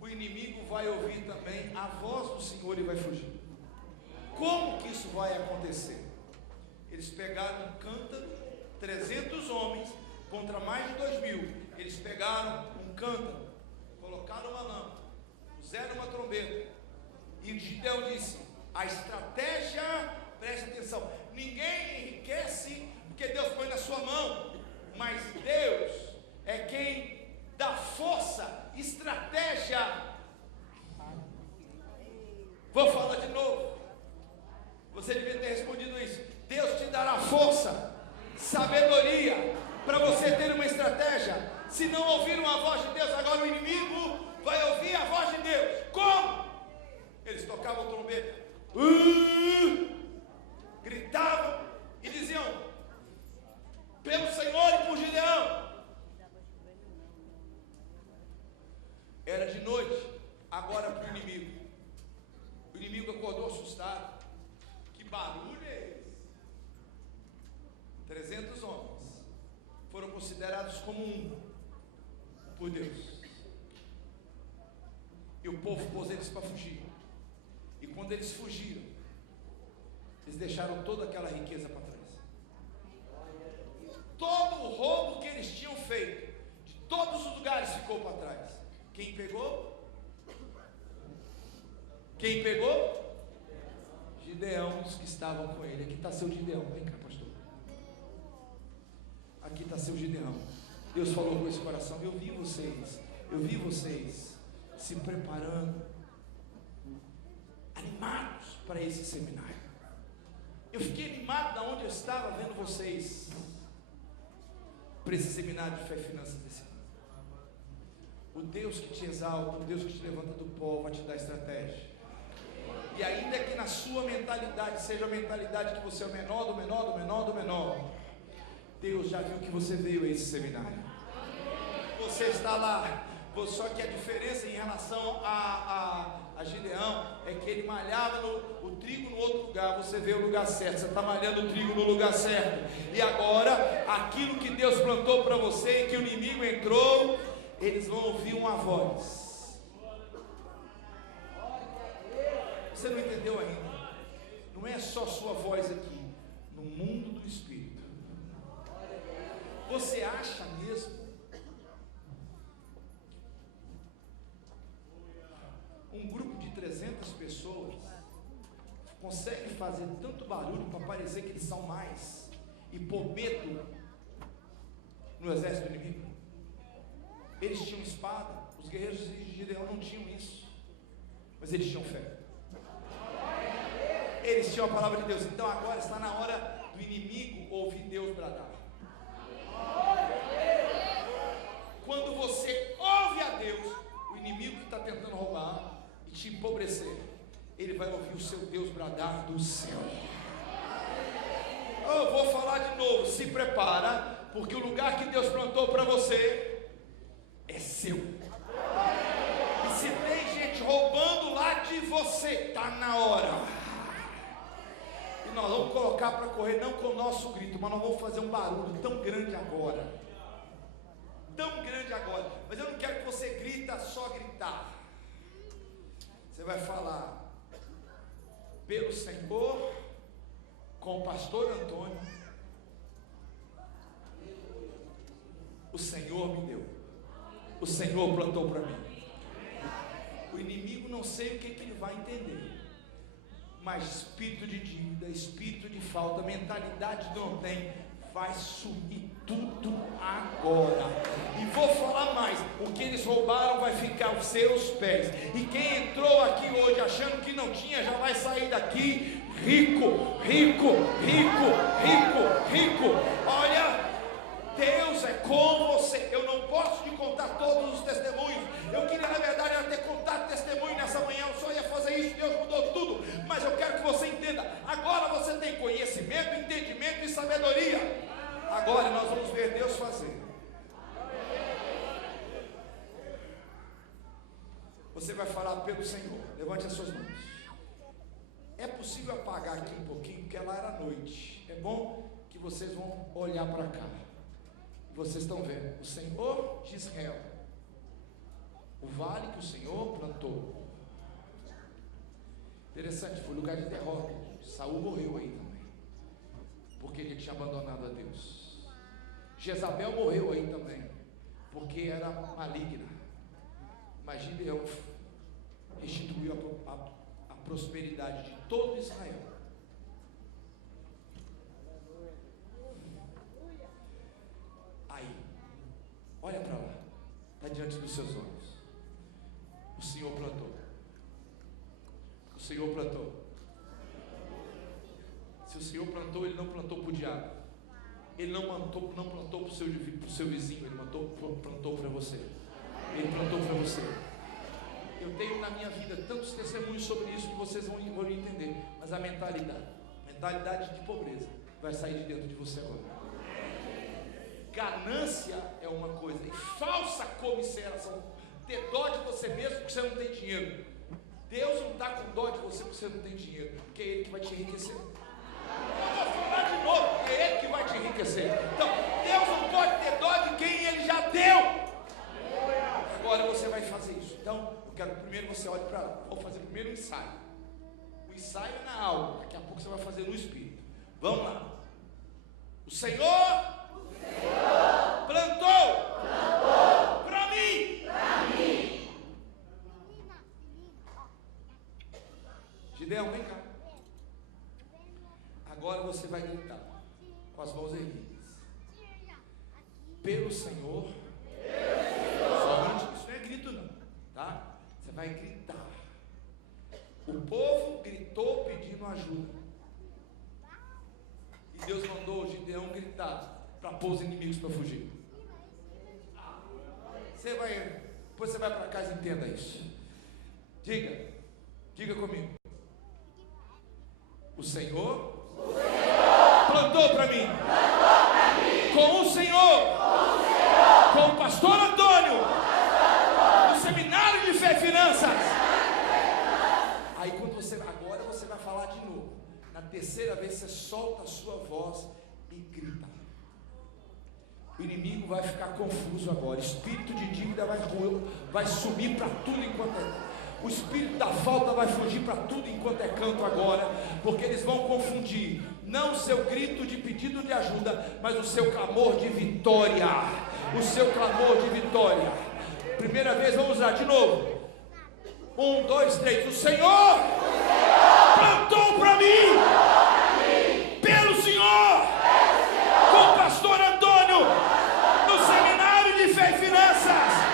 o inimigo vai ouvir também a voz do Senhor e vai fugir. Como que isso vai acontecer? Eles pegaram um cântaro, 300 homens contra mais de 2.000. Eles pegaram um cântaro, colocaram uma lâmpada, puseram uma trombeta, e o Gideão disse: a estratégia, preste atenção, ninguém enriquece porque Deus põe na sua mão, mas Deus é quem dá força, estratégia. Vou falar de novo. Você devia ter respondido isso. Deus te dará força, sabedoria, para você ter uma estratégia. Se não ouviram a voz de Deus, agora o inimigo vai ouvir a voz de Deus. Como? Eles tocavam trombeta, gritavam e diziam: pelo Senhor e por Gideão. Era de noite, agora para o inimigo. O inimigo acordou assustado. Que barulho é esse? 300 homens foram considerados como um por Deus. E o povo pôs eles para fugir. E quando eles fugiram, eles deixaram toda aquela riqueza para trás. Todo o roubo que eles tinham feito, de todos os lugares, ficou para trás. Quem pegou? Quem pegou? Gideão, os que estavam com ele. Aqui está seu Gideão. Vem cá, pastor. Aqui está seu Gideão. Deus falou com esse coração. Eu vi vocês se preparando, animados para esse seminário. Eu fiquei animado da onde eu estava vendo vocês para esse seminário de fé e finanças desse ano. O Deus que te exalta, o Deus que te levanta do pó, vai te dar estratégia. E ainda que na sua mentalidade seja a mentalidade que você é o menor do menor do menor do menor, Deus já viu que você veio a esse seminário. Você está lá. Só que a diferença em relação a Gideão é que ele malhava o trigo no outro lugar. Você vê o lugar certo, você está malhando o trigo no lugar certo. E agora, aquilo que Deus plantou para você, que o inimigo entrou, eles vão ouvir uma voz. Você não entendeu ainda? Não é só sua voz aqui, no mundo do Espírito. Você acha mesmo um grupo de 300 pessoas consegue fazer tanto barulho para parecer que eles são mais e pôr medo no exército do inimigo? Eles tinham espada, os guerreiros de Gideão não tinham isso, mas eles tinham fé. Eles tinham a palavra de Deus. Então agora está na hora do inimigo ouvir Deus bradar. Quando você ouve a Deus, o inimigo que está tentando roubar e te empobrecer, ele vai ouvir o seu Deus bradar do céu. Eu vou falar de novo. Se prepara, porque o lugar que Deus plantou para você é seu. E se tem gente roubando lá de você, está na hora. E nós vamos colocar para correr, não com o nosso grito, mas nós vamos fazer um barulho tão grande agora. Tão grande agora. Mas eu não quero que você grita só gritar. Você vai falar: pelo Senhor, com o pastor Antônio, o Senhor me deu, o Senhor plantou para mim. O inimigo não sei o que ele vai entender, mas espírito de dívida, espírito de falta, mentalidade de não tem, vai sumir tudo agora. E vou falar mais: o que eles roubaram vai ficar aos seus pés. E quem entrou aqui hoje achando que não tinha, já vai sair daqui rico, rico, rico, rico, rico. Olha, Deus é com você. Eu não posso te contar todos os testemunhos. Eu queria, na verdade, era ter contado testemunho nessa manhã. Eu só ia fazer isso, Deus mudou tudo. Mas eu quero que você entenda. Agora você tem conhecimento, entendimento e sabedoria. Agora nós vamos ver Deus fazer. Você vai falar: pelo Senhor. Levante as suas mãos. É possível apagar aqui um pouquinho, porque lá era noite. É bom que vocês vão olhar para cá. Vocês estão vendo o Senhor de Israel, o vale que o Senhor plantou. Interessante, foi lugar de derrota. Saul morreu aí também, porque ele tinha abandonado a Deus. Jezabel morreu aí também, porque era maligna. Mas Gideão restituiu a prosperidade de todo Israel. Aí, olha para lá, está diante dos seus olhos. O Senhor plantou. O Senhor plantou. Se o Senhor plantou, Ele não plantou para o diabo. Ele não plantou para o seu vizinho. Ele plantou para você. Ele plantou para você. Eu tenho na minha vida tantos testemunhos sobre isso que vocês vão entender. Mas a mentalidade de pobreza vai sair de dentro de você agora. Ganância é uma coisa, e falsa comisseração, ter dó de você mesmo porque você não tem dinheiro. Deus não está com dó de você porque você não tem dinheiro, porque é Ele que vai te enriquecer. Eu vou falar de novo, porque é Ele que vai te enriquecer. Então, Deus não pode ter dó de quem Ele já deu. Agora você vai fazer isso. Então, eu quero que primeiro você olhe para lá. Vou fazer primeiro um ensaio. O ensaio é na alma, daqui a pouco você vai fazer no Espírito. Vamos lá. O Senhor plantou para mim. Gideão, vem cá. Agora você vai gritar com as mãos erguidas: pelo Senhor. Somente, isso não é grito não, tá? Você vai gritar. O povo gritou pedindo ajuda, e Deus mandou o Gideão gritar para pôr os inimigos para fugir. Depois você vai para casa e entenda isso. Diga comigo: o Senhor plantou para mim. Com o Senhor, com o pastor Antônio, no seminário de fé e finanças. Aí agora você vai falar de novo. Na terceira vez você solta a sua voz e grita. O inimigo vai ficar confuso agora. Espírito de dívida vai subir para tudo enquanto é. O espírito da falta vai fugir para tudo enquanto é canto agora, porque eles vão confundir não o seu grito de pedido de ajuda, mas o seu clamor de vitória. O seu clamor de vitória. Primeira vez, vamos lá de novo. 1, 2, 3. O Senhor plantou para mim. Pelo Senhor. Com o pastor Antônio, no seminário de fé e finanças.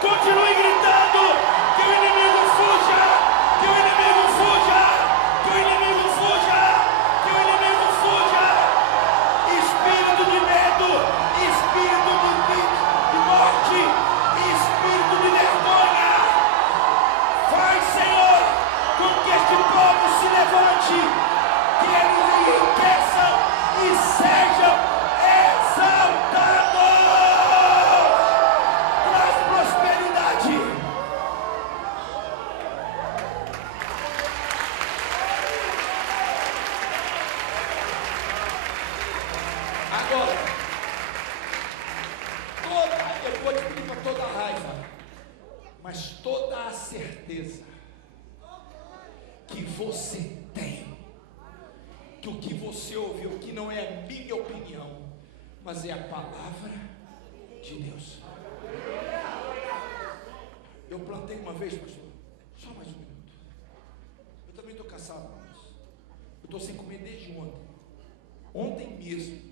Continue gritando, que o inimigo fuja, que o inimigo fuja, que o inimigo fuja, que o inimigo fuja. Espírito de medo, espírito de morte, eu vou te pedir para toda a raiva, mas toda a certeza que você tem, que o que você ouviu, que não é a minha opinião, mas é a palavra de Deus. Eu plantei uma vez, pastor, só mais um minuto. Eu também estou cansado, mas eu estou sem comer desde ontem mesmo.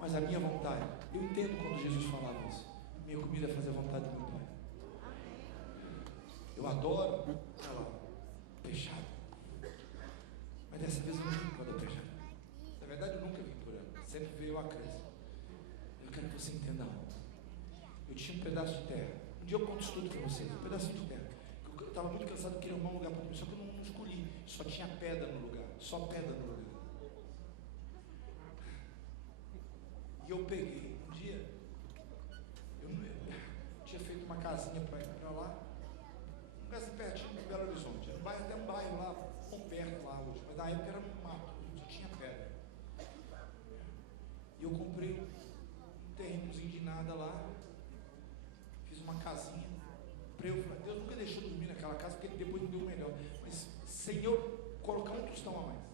Mas a minha vontade, eu entendo quando Jesus falava isso. Minha comida é fazer a vontade do meu Pai. Eu adoro ela fechada. Mas dessa vez eu não vim quando é fechada. Na verdade eu nunca vim por ela. Sempre veio a crescer. Eu quero que você entenda algo. Eu tinha um pedaço de terra. Um dia eu conto isso tudo para vocês. Um pedacinho de terra. Eu estava muito cansado, eu queria arrumar um lugar para mim. Só que eu não escolhi. Só tinha pedra no lugar. Só pedra no lugar. E eu peguei. Um dia, eu tinha feito uma casinha para ir para lá. Um casinho pertinho de Belo Horizonte. Era até um bairro lá, um perto lá hoje. Mas na época era um mato. Só tinha pedra. E eu comprei um terrenozinho de nada lá. Fiz uma casinha. Eu falei, Deus nunca deixou dormir naquela casa, porque ele depois me deu o melhor. Mas sem eu colocar um tostão a mais.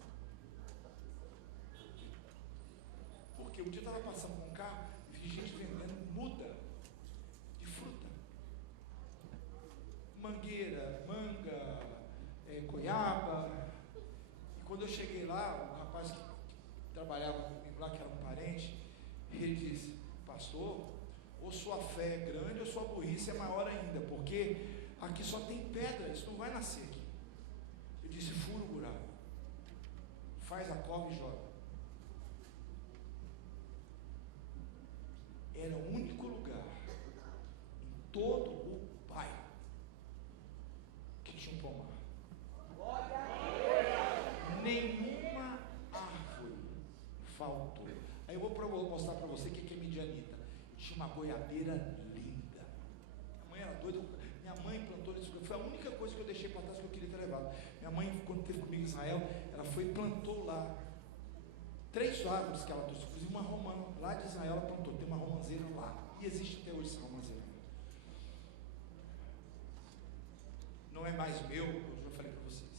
Porque um dia eu estava passando com um carro e vi gente vendendo muda de fruta. Mangueira, manga, goiaba. E quando eu cheguei lá, o rapaz que trabalhava comigo lá, que era um parente, ele disse, pastor, ou sua fé é grande ou sua burrice é maior ainda, porque aqui só tem pedra, isso não vai nascer aqui. Eu disse, fura o buraco, faz a cova e joga. Era o único lugar em todo o bairro que tinha um pomar. Nenhuma árvore faltou. Aí eu vou mostrar para você o que é medianita. Tinha uma goiabeira linda. Minha mãe era doida. Minha mãe plantou isso. Foi a única coisa que eu deixei para trás que eu queria ter levado. Minha mãe, quando esteve comigo em Israel, ela foi e plantou lá 3 árvores que ela trouxe. Inclusive uma romã. Lá de Israel ela plantou. Tem uma romanzeira lá. E existe até hoje essa romanzeira. Não é mais meu, eu já falei para vocês.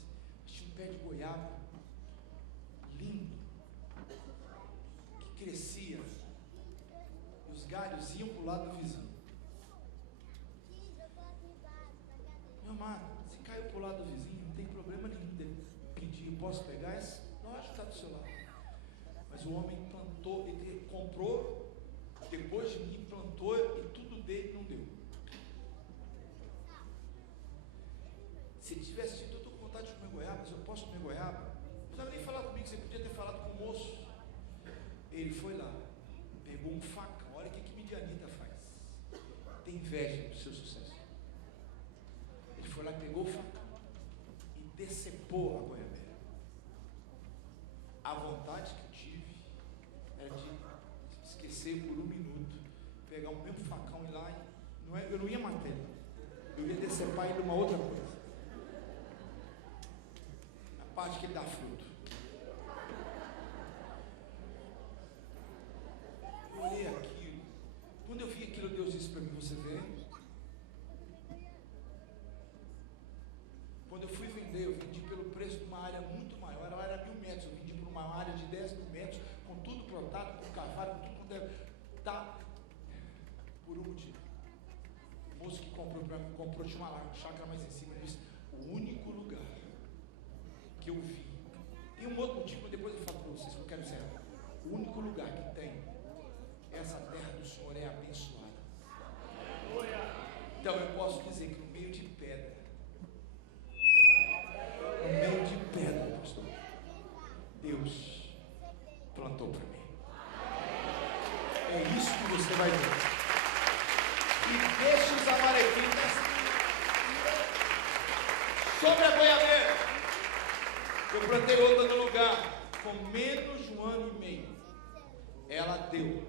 Mas tinha um pé de goiaba lindo. Que crescia. E os galhos iam para o lado do vizinho. Meu amado, se caiu para o lado do vizinho, não tem problema nenhum de pedir, posso pegar? Lógico que está do seu lado. Mas o homem plantou, ele comprou, depois de mim plantou e tudo dele não deu. Se ele tivesse dito, eu estou com vontade de comer goiaba, mas eu posso comer goiaba? Não precisava nem falar comigo, você podia ter falado com o moço. Ele foi lá, pegou um facão, olha o que medianita faz. Tem inveja do seu sucesso. Ele foi lá, pegou o facão e decepou a goiabeira. A vontade que eu tive era de esquecer por 1 minuto, pegar o mesmo facão e ir lá, eu não ia matar ele, eu ia decepar ele uma outra coisa. A parte que ele dá fruto. Eu olhei aquilo. Quando eu vi aquilo, Deus disse para mim, você vê? Quando eu fui vender, eu vendi pelo preço de uma área muito maior. Ela era 1000 metros, eu vendi por uma área de 10.000 metros, com tudo plantado, com cavalo, com tudo quanto deve. Tá. Por um motivo. O moço que comprou tinha uma chácara mais em cima. Ele disse, o único lugar que eu vi. Tem um outro motivo, mas depois eu falo para vocês que eu quero encerrar. O único lugar que tem, essa terra do Senhor é abençoada. Então eu posso dizer que no meio de pedra, pastor, Deus plantou para mim. É isso que você vai ver. E deixa os amalequitas sobre a goiabeira. Eu plantei outra no lugar, com menos de 1 ano e meio. Ela deu.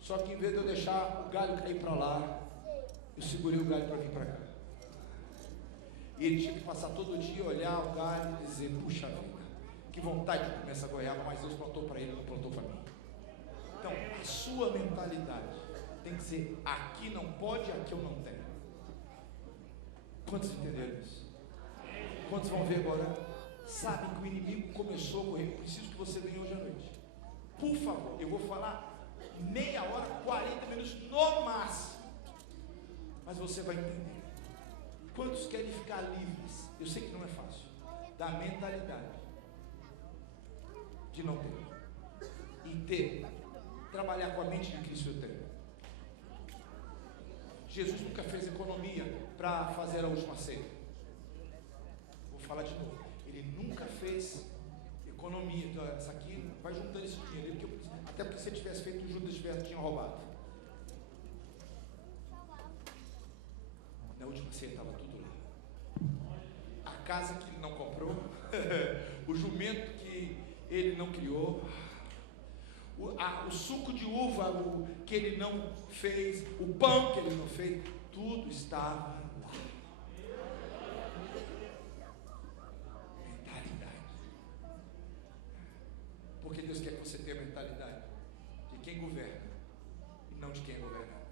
Só que em vez de eu deixar o galho cair para lá, eu segurei o galho para vir para cá. E ele tinha que passar todo dia, olhar o galho e dizer, puxa vida, Que vontade de comer essa goiaba, mas Deus plantou para ele, não plantou para mim. Então, a sua mentalidade tem que ser: aqui não pode, aqui eu não tenho. Quantos entenderam isso? Quantos vão ver agora? Sabem que o inimigo começou a correr. Preciso que você venha hoje à noite. Por favor, eu vou falar meia hora, 40 minutos no máximo. Mas você vai entender. Quantos querem ficar livres? Eu sei que não é fácil. Da mentalidade de não ter. E ter. Trabalhar com a mente de Cristo eu tenho. Jesus nunca fez economia para fazer a última ceia. Vou falar de novo. Ele nunca fez economia. Então, essa aqui vai juntando esse dinheiro. Até porque se ele tivesse feito, o Judas tinha roubado. Na última ceia estava tudo lá. A casa que ele não comprou, o jumento que ele não criou, o suco de uva que ele não fez, o pão que ele não fez, tudo estava lá. Mentalidade. Porque Deus quer que você tenha a mentalidade de quem governa e não de quem é governado.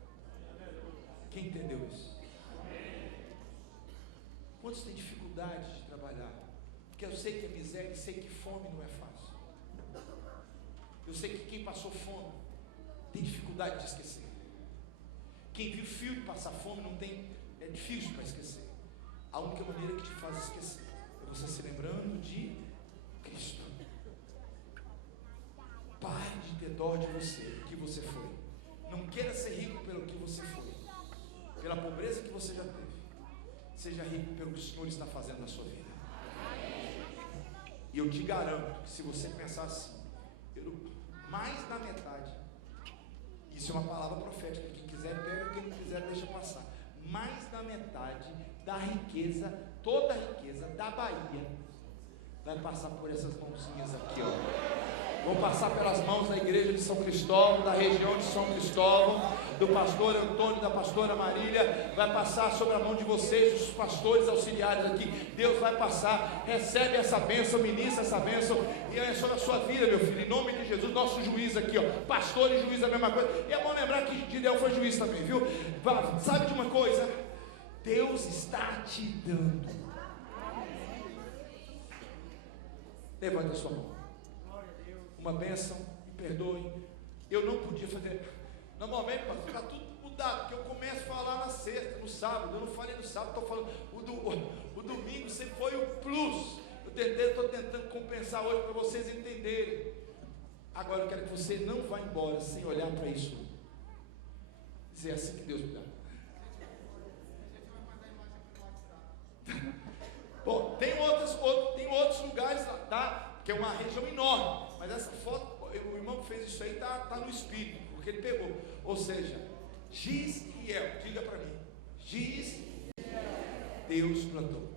Quem entendeu isso? Quantos têm dificuldade de trabalhar? Porque eu sei que é miséria e sei que fome não é fácil. Eu sei que quem passou fome tem dificuldade de esquecer. Quem viu filho passar fome não tem, é difícil para esquecer. A única maneira que te faz esquecer é você se lembrando de Cristo. Pare de ter dó de você, do que você foi. Não queira ser rico pelo que você foi, pela pobreza que você já teve. Seja rico pelo que o Senhor está fazendo na sua vida. E eu te garanto que se você pensar assim, mais da metade, isso é uma palavra profética, quem quiser pega, quem não quiser deixa passar. Mais da metade da riqueza, toda a riqueza da Bahia vai passar por essas mãozinhas aqui, ó. Vou passar pelas mãos da igreja de São Cristóvão, da região de São Cristóvão, do pastor Antônio, da pastora Marília. Vai passar sobre a mão de vocês, os pastores auxiliares aqui. Deus vai passar, recebe essa bênção, ministra essa bênção, e é sobre a sua vida, meu filho, em nome de Jesus. Nosso juiz aqui, ó, pastor e juiz, a mesma coisa. E é bom lembrar que Gideão foi juiz também, viu? Sabe de uma coisa? Deus está te dando. Levanta a sua mão. Uma bênção, me perdoe. Eu não podia fazer. Normalmente, pastor, está tudo mudado, porque eu começo a falar na sexta, no sábado. Eu não falei no sábado, estou falando. O domingo sempre foi o plus. Estou tentando compensar hoje para vocês entenderem. Agora eu quero que você não vá embora sem olhar para isso. Dizer assim que Deus me dá. Bom, tem outros lugares lá, tá? Que é uma região enorme. Mas essa foto, o irmão que fez isso aí tá no espírito, porque ele pegou. Ou seja, Gisriel, diga para mim. Deus plantou.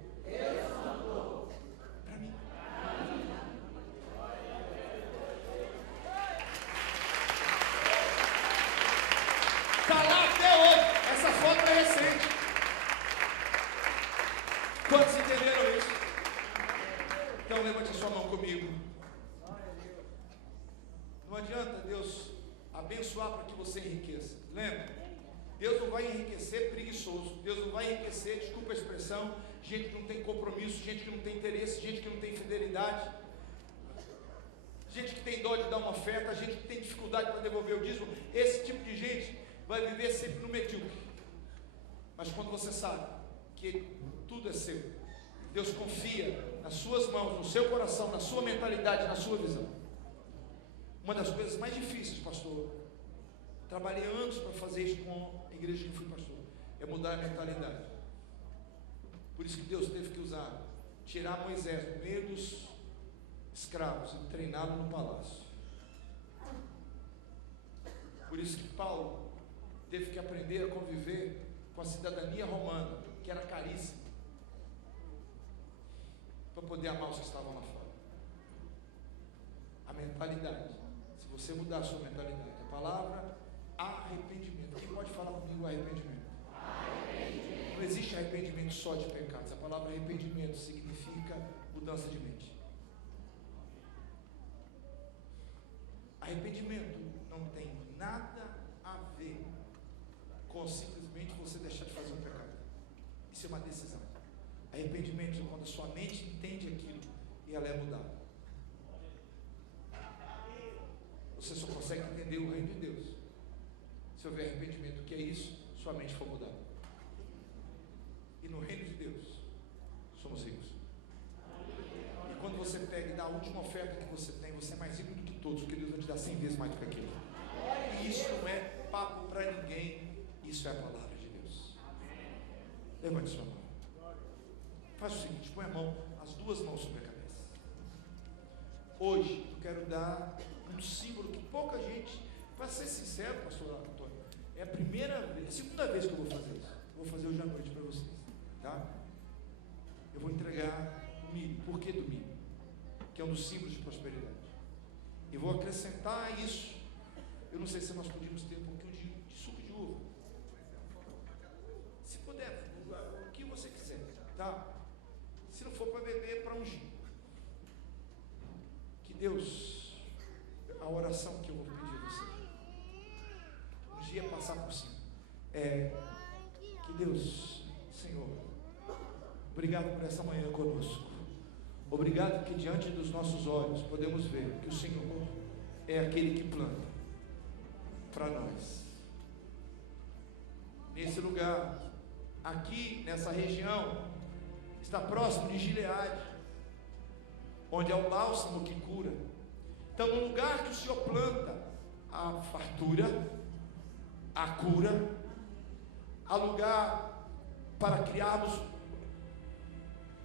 Para mim. Está lá até hoje. Essa foto é recente. Quantos entenderam isso? Então levante a sua mão comigo. Não adianta Deus abençoar para que você enriqueça. Lembra? Deus não vai enriquecer preguiçoso. Deus não vai enriquecer, desculpa a expressão, gente que não tem compromisso, gente que não tem interesse, gente que não tem fidelidade, gente que tem dó de dar uma oferta, gente que tem dificuldade para devolver o dízimo. Esse tipo de gente vai viver sempre no medíocre. Mas quando você sabe que tudo é seu, Deus confia nas suas mãos, no seu coração, na sua mentalidade, na sua visão. Uma das coisas mais difíceis, pastor, trabalhei anos para fazer isso com a igreja que fui pastor, é mudar a mentalidade. Por isso que Deus teve que tirar Moisés do meio dos escravos e treiná-lo no palácio. Por isso que Paulo teve que aprender a conviver com a cidadania romana, que era caríssima, para poder amar os que estavam lá fora. A mentalidade. Se você mudar a sua mentalidade, a palavra arrependimento. Quem pode falar comigo arrependimento? Não existe arrependimento só de pecados. A palavra arrependimento significa mudança de mente. Arrependimento não tem nada a ver com simplesmente você deixar de fazer um pecado. Isso é uma decisão. Arrependimento é quando a sua mente entende aquilo e ela é mudada. Você só consegue entender o reino de Deus se houver arrependimento. O que é isso? Sua mente for mudada. E no reino de Deus somos ricos. E quando você pega e dá a última oferta que você tem, você é mais rico do que todos, porque Deus vai te dar 100 vezes mais do que aquilo. E isso não é papo para ninguém, isso é a palavra de Deus. Levante sua mão. Faz o seguinte, põe a mão, as duas mãos sobre a cabeça. Hoje eu quero dar um símbolo que pouca gente, para ser sincero, pastor Antônio, é a segunda vez que eu vou fazer isso. Eu vou fazer hoje à noite para vocês, tá? Eu vou entregar o milho. Por que do milho? Que é um dos símbolos de prosperidade. E vou acrescentar a isso. Eu não sei se nós podíamos ter um pouquinho de suco de uva. Se puder, o que você quiser, tá? Se não for para beber, para ungir. Que Deus, a oração que eu vou pedir a você, ungir é passar por cima. Que Deus, Senhor, obrigado por essa manhã conosco. Obrigado que diante dos nossos olhos podemos ver que o Senhor é aquele que planta para nós. Nesse lugar, aqui nessa região, está próximo de Gileade, onde é o bálsamo que cura. Então, no lugar que o Senhor planta a fartura, a cura, há lugar para criarmos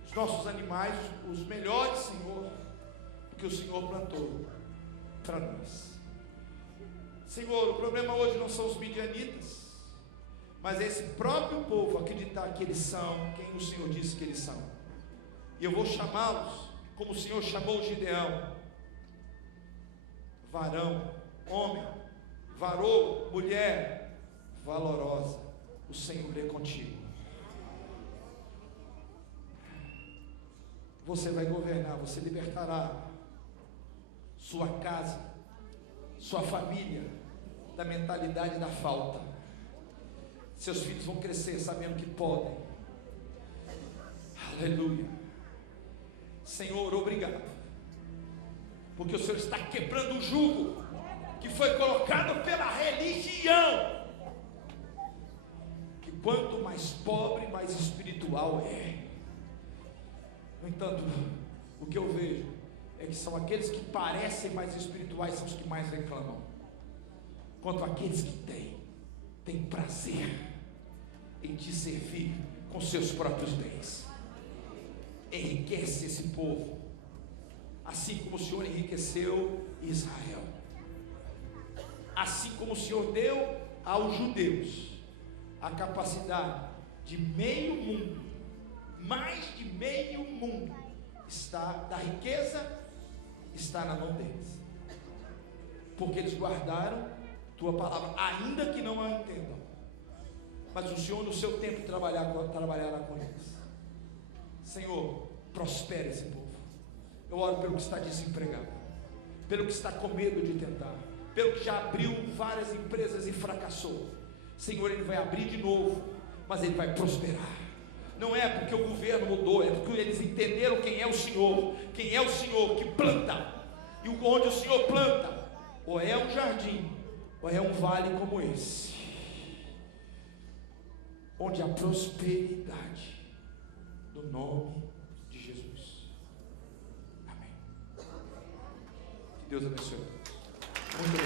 os nossos animais, os melhores, Senhor, que o Senhor plantou para nós. Senhor, o problema hoje não são os midianitas, mas é esse próprio povo acreditar que eles são quem o Senhor disse que eles são. E eu vou chamá-los como o Senhor chamou Gideão: varão, homem, varoa, mulher valorosa. O Senhor é contigo. Você vai governar, você libertará sua casa, sua família da mentalidade da falta. Seus filhos vão crescer sabendo que podem. Aleluia. Senhor, obrigado, porque o Senhor está quebrando o jugo que foi colocado pela religião, que quanto mais pobre, mais espiritual é. No entanto, o que eu vejo é que são aqueles que parecem mais espirituais, são os que mais reclamam, quanto aqueles que têm prazer em te servir com seus próprios bens. Enriquece esse povo, assim como o Senhor enriqueceu Israel, assim como o Senhor deu aos judeus a capacidade de meio mundo, mais de meio mundo, da riqueza está na mão deles, porque eles guardaram tua palavra, ainda que não a entendam, mas o Senhor no seu tempo trabalhará com eles. Senhor, prospere esse povo. Eu oro pelo que está desempregado, pelo que está com medo de tentar, pelo que já abriu várias empresas e fracassou. Senhor, ele vai abrir de novo, mas ele vai prosperar. Não é porque o governo mudou, é porque eles entenderam quem é o Senhor que planta. E onde o Senhor planta, ou é um jardim, ou é um vale como esse, onde há prosperidade, no nome de Jesus. Amém. Que Deus abençoe. Muito obrigado.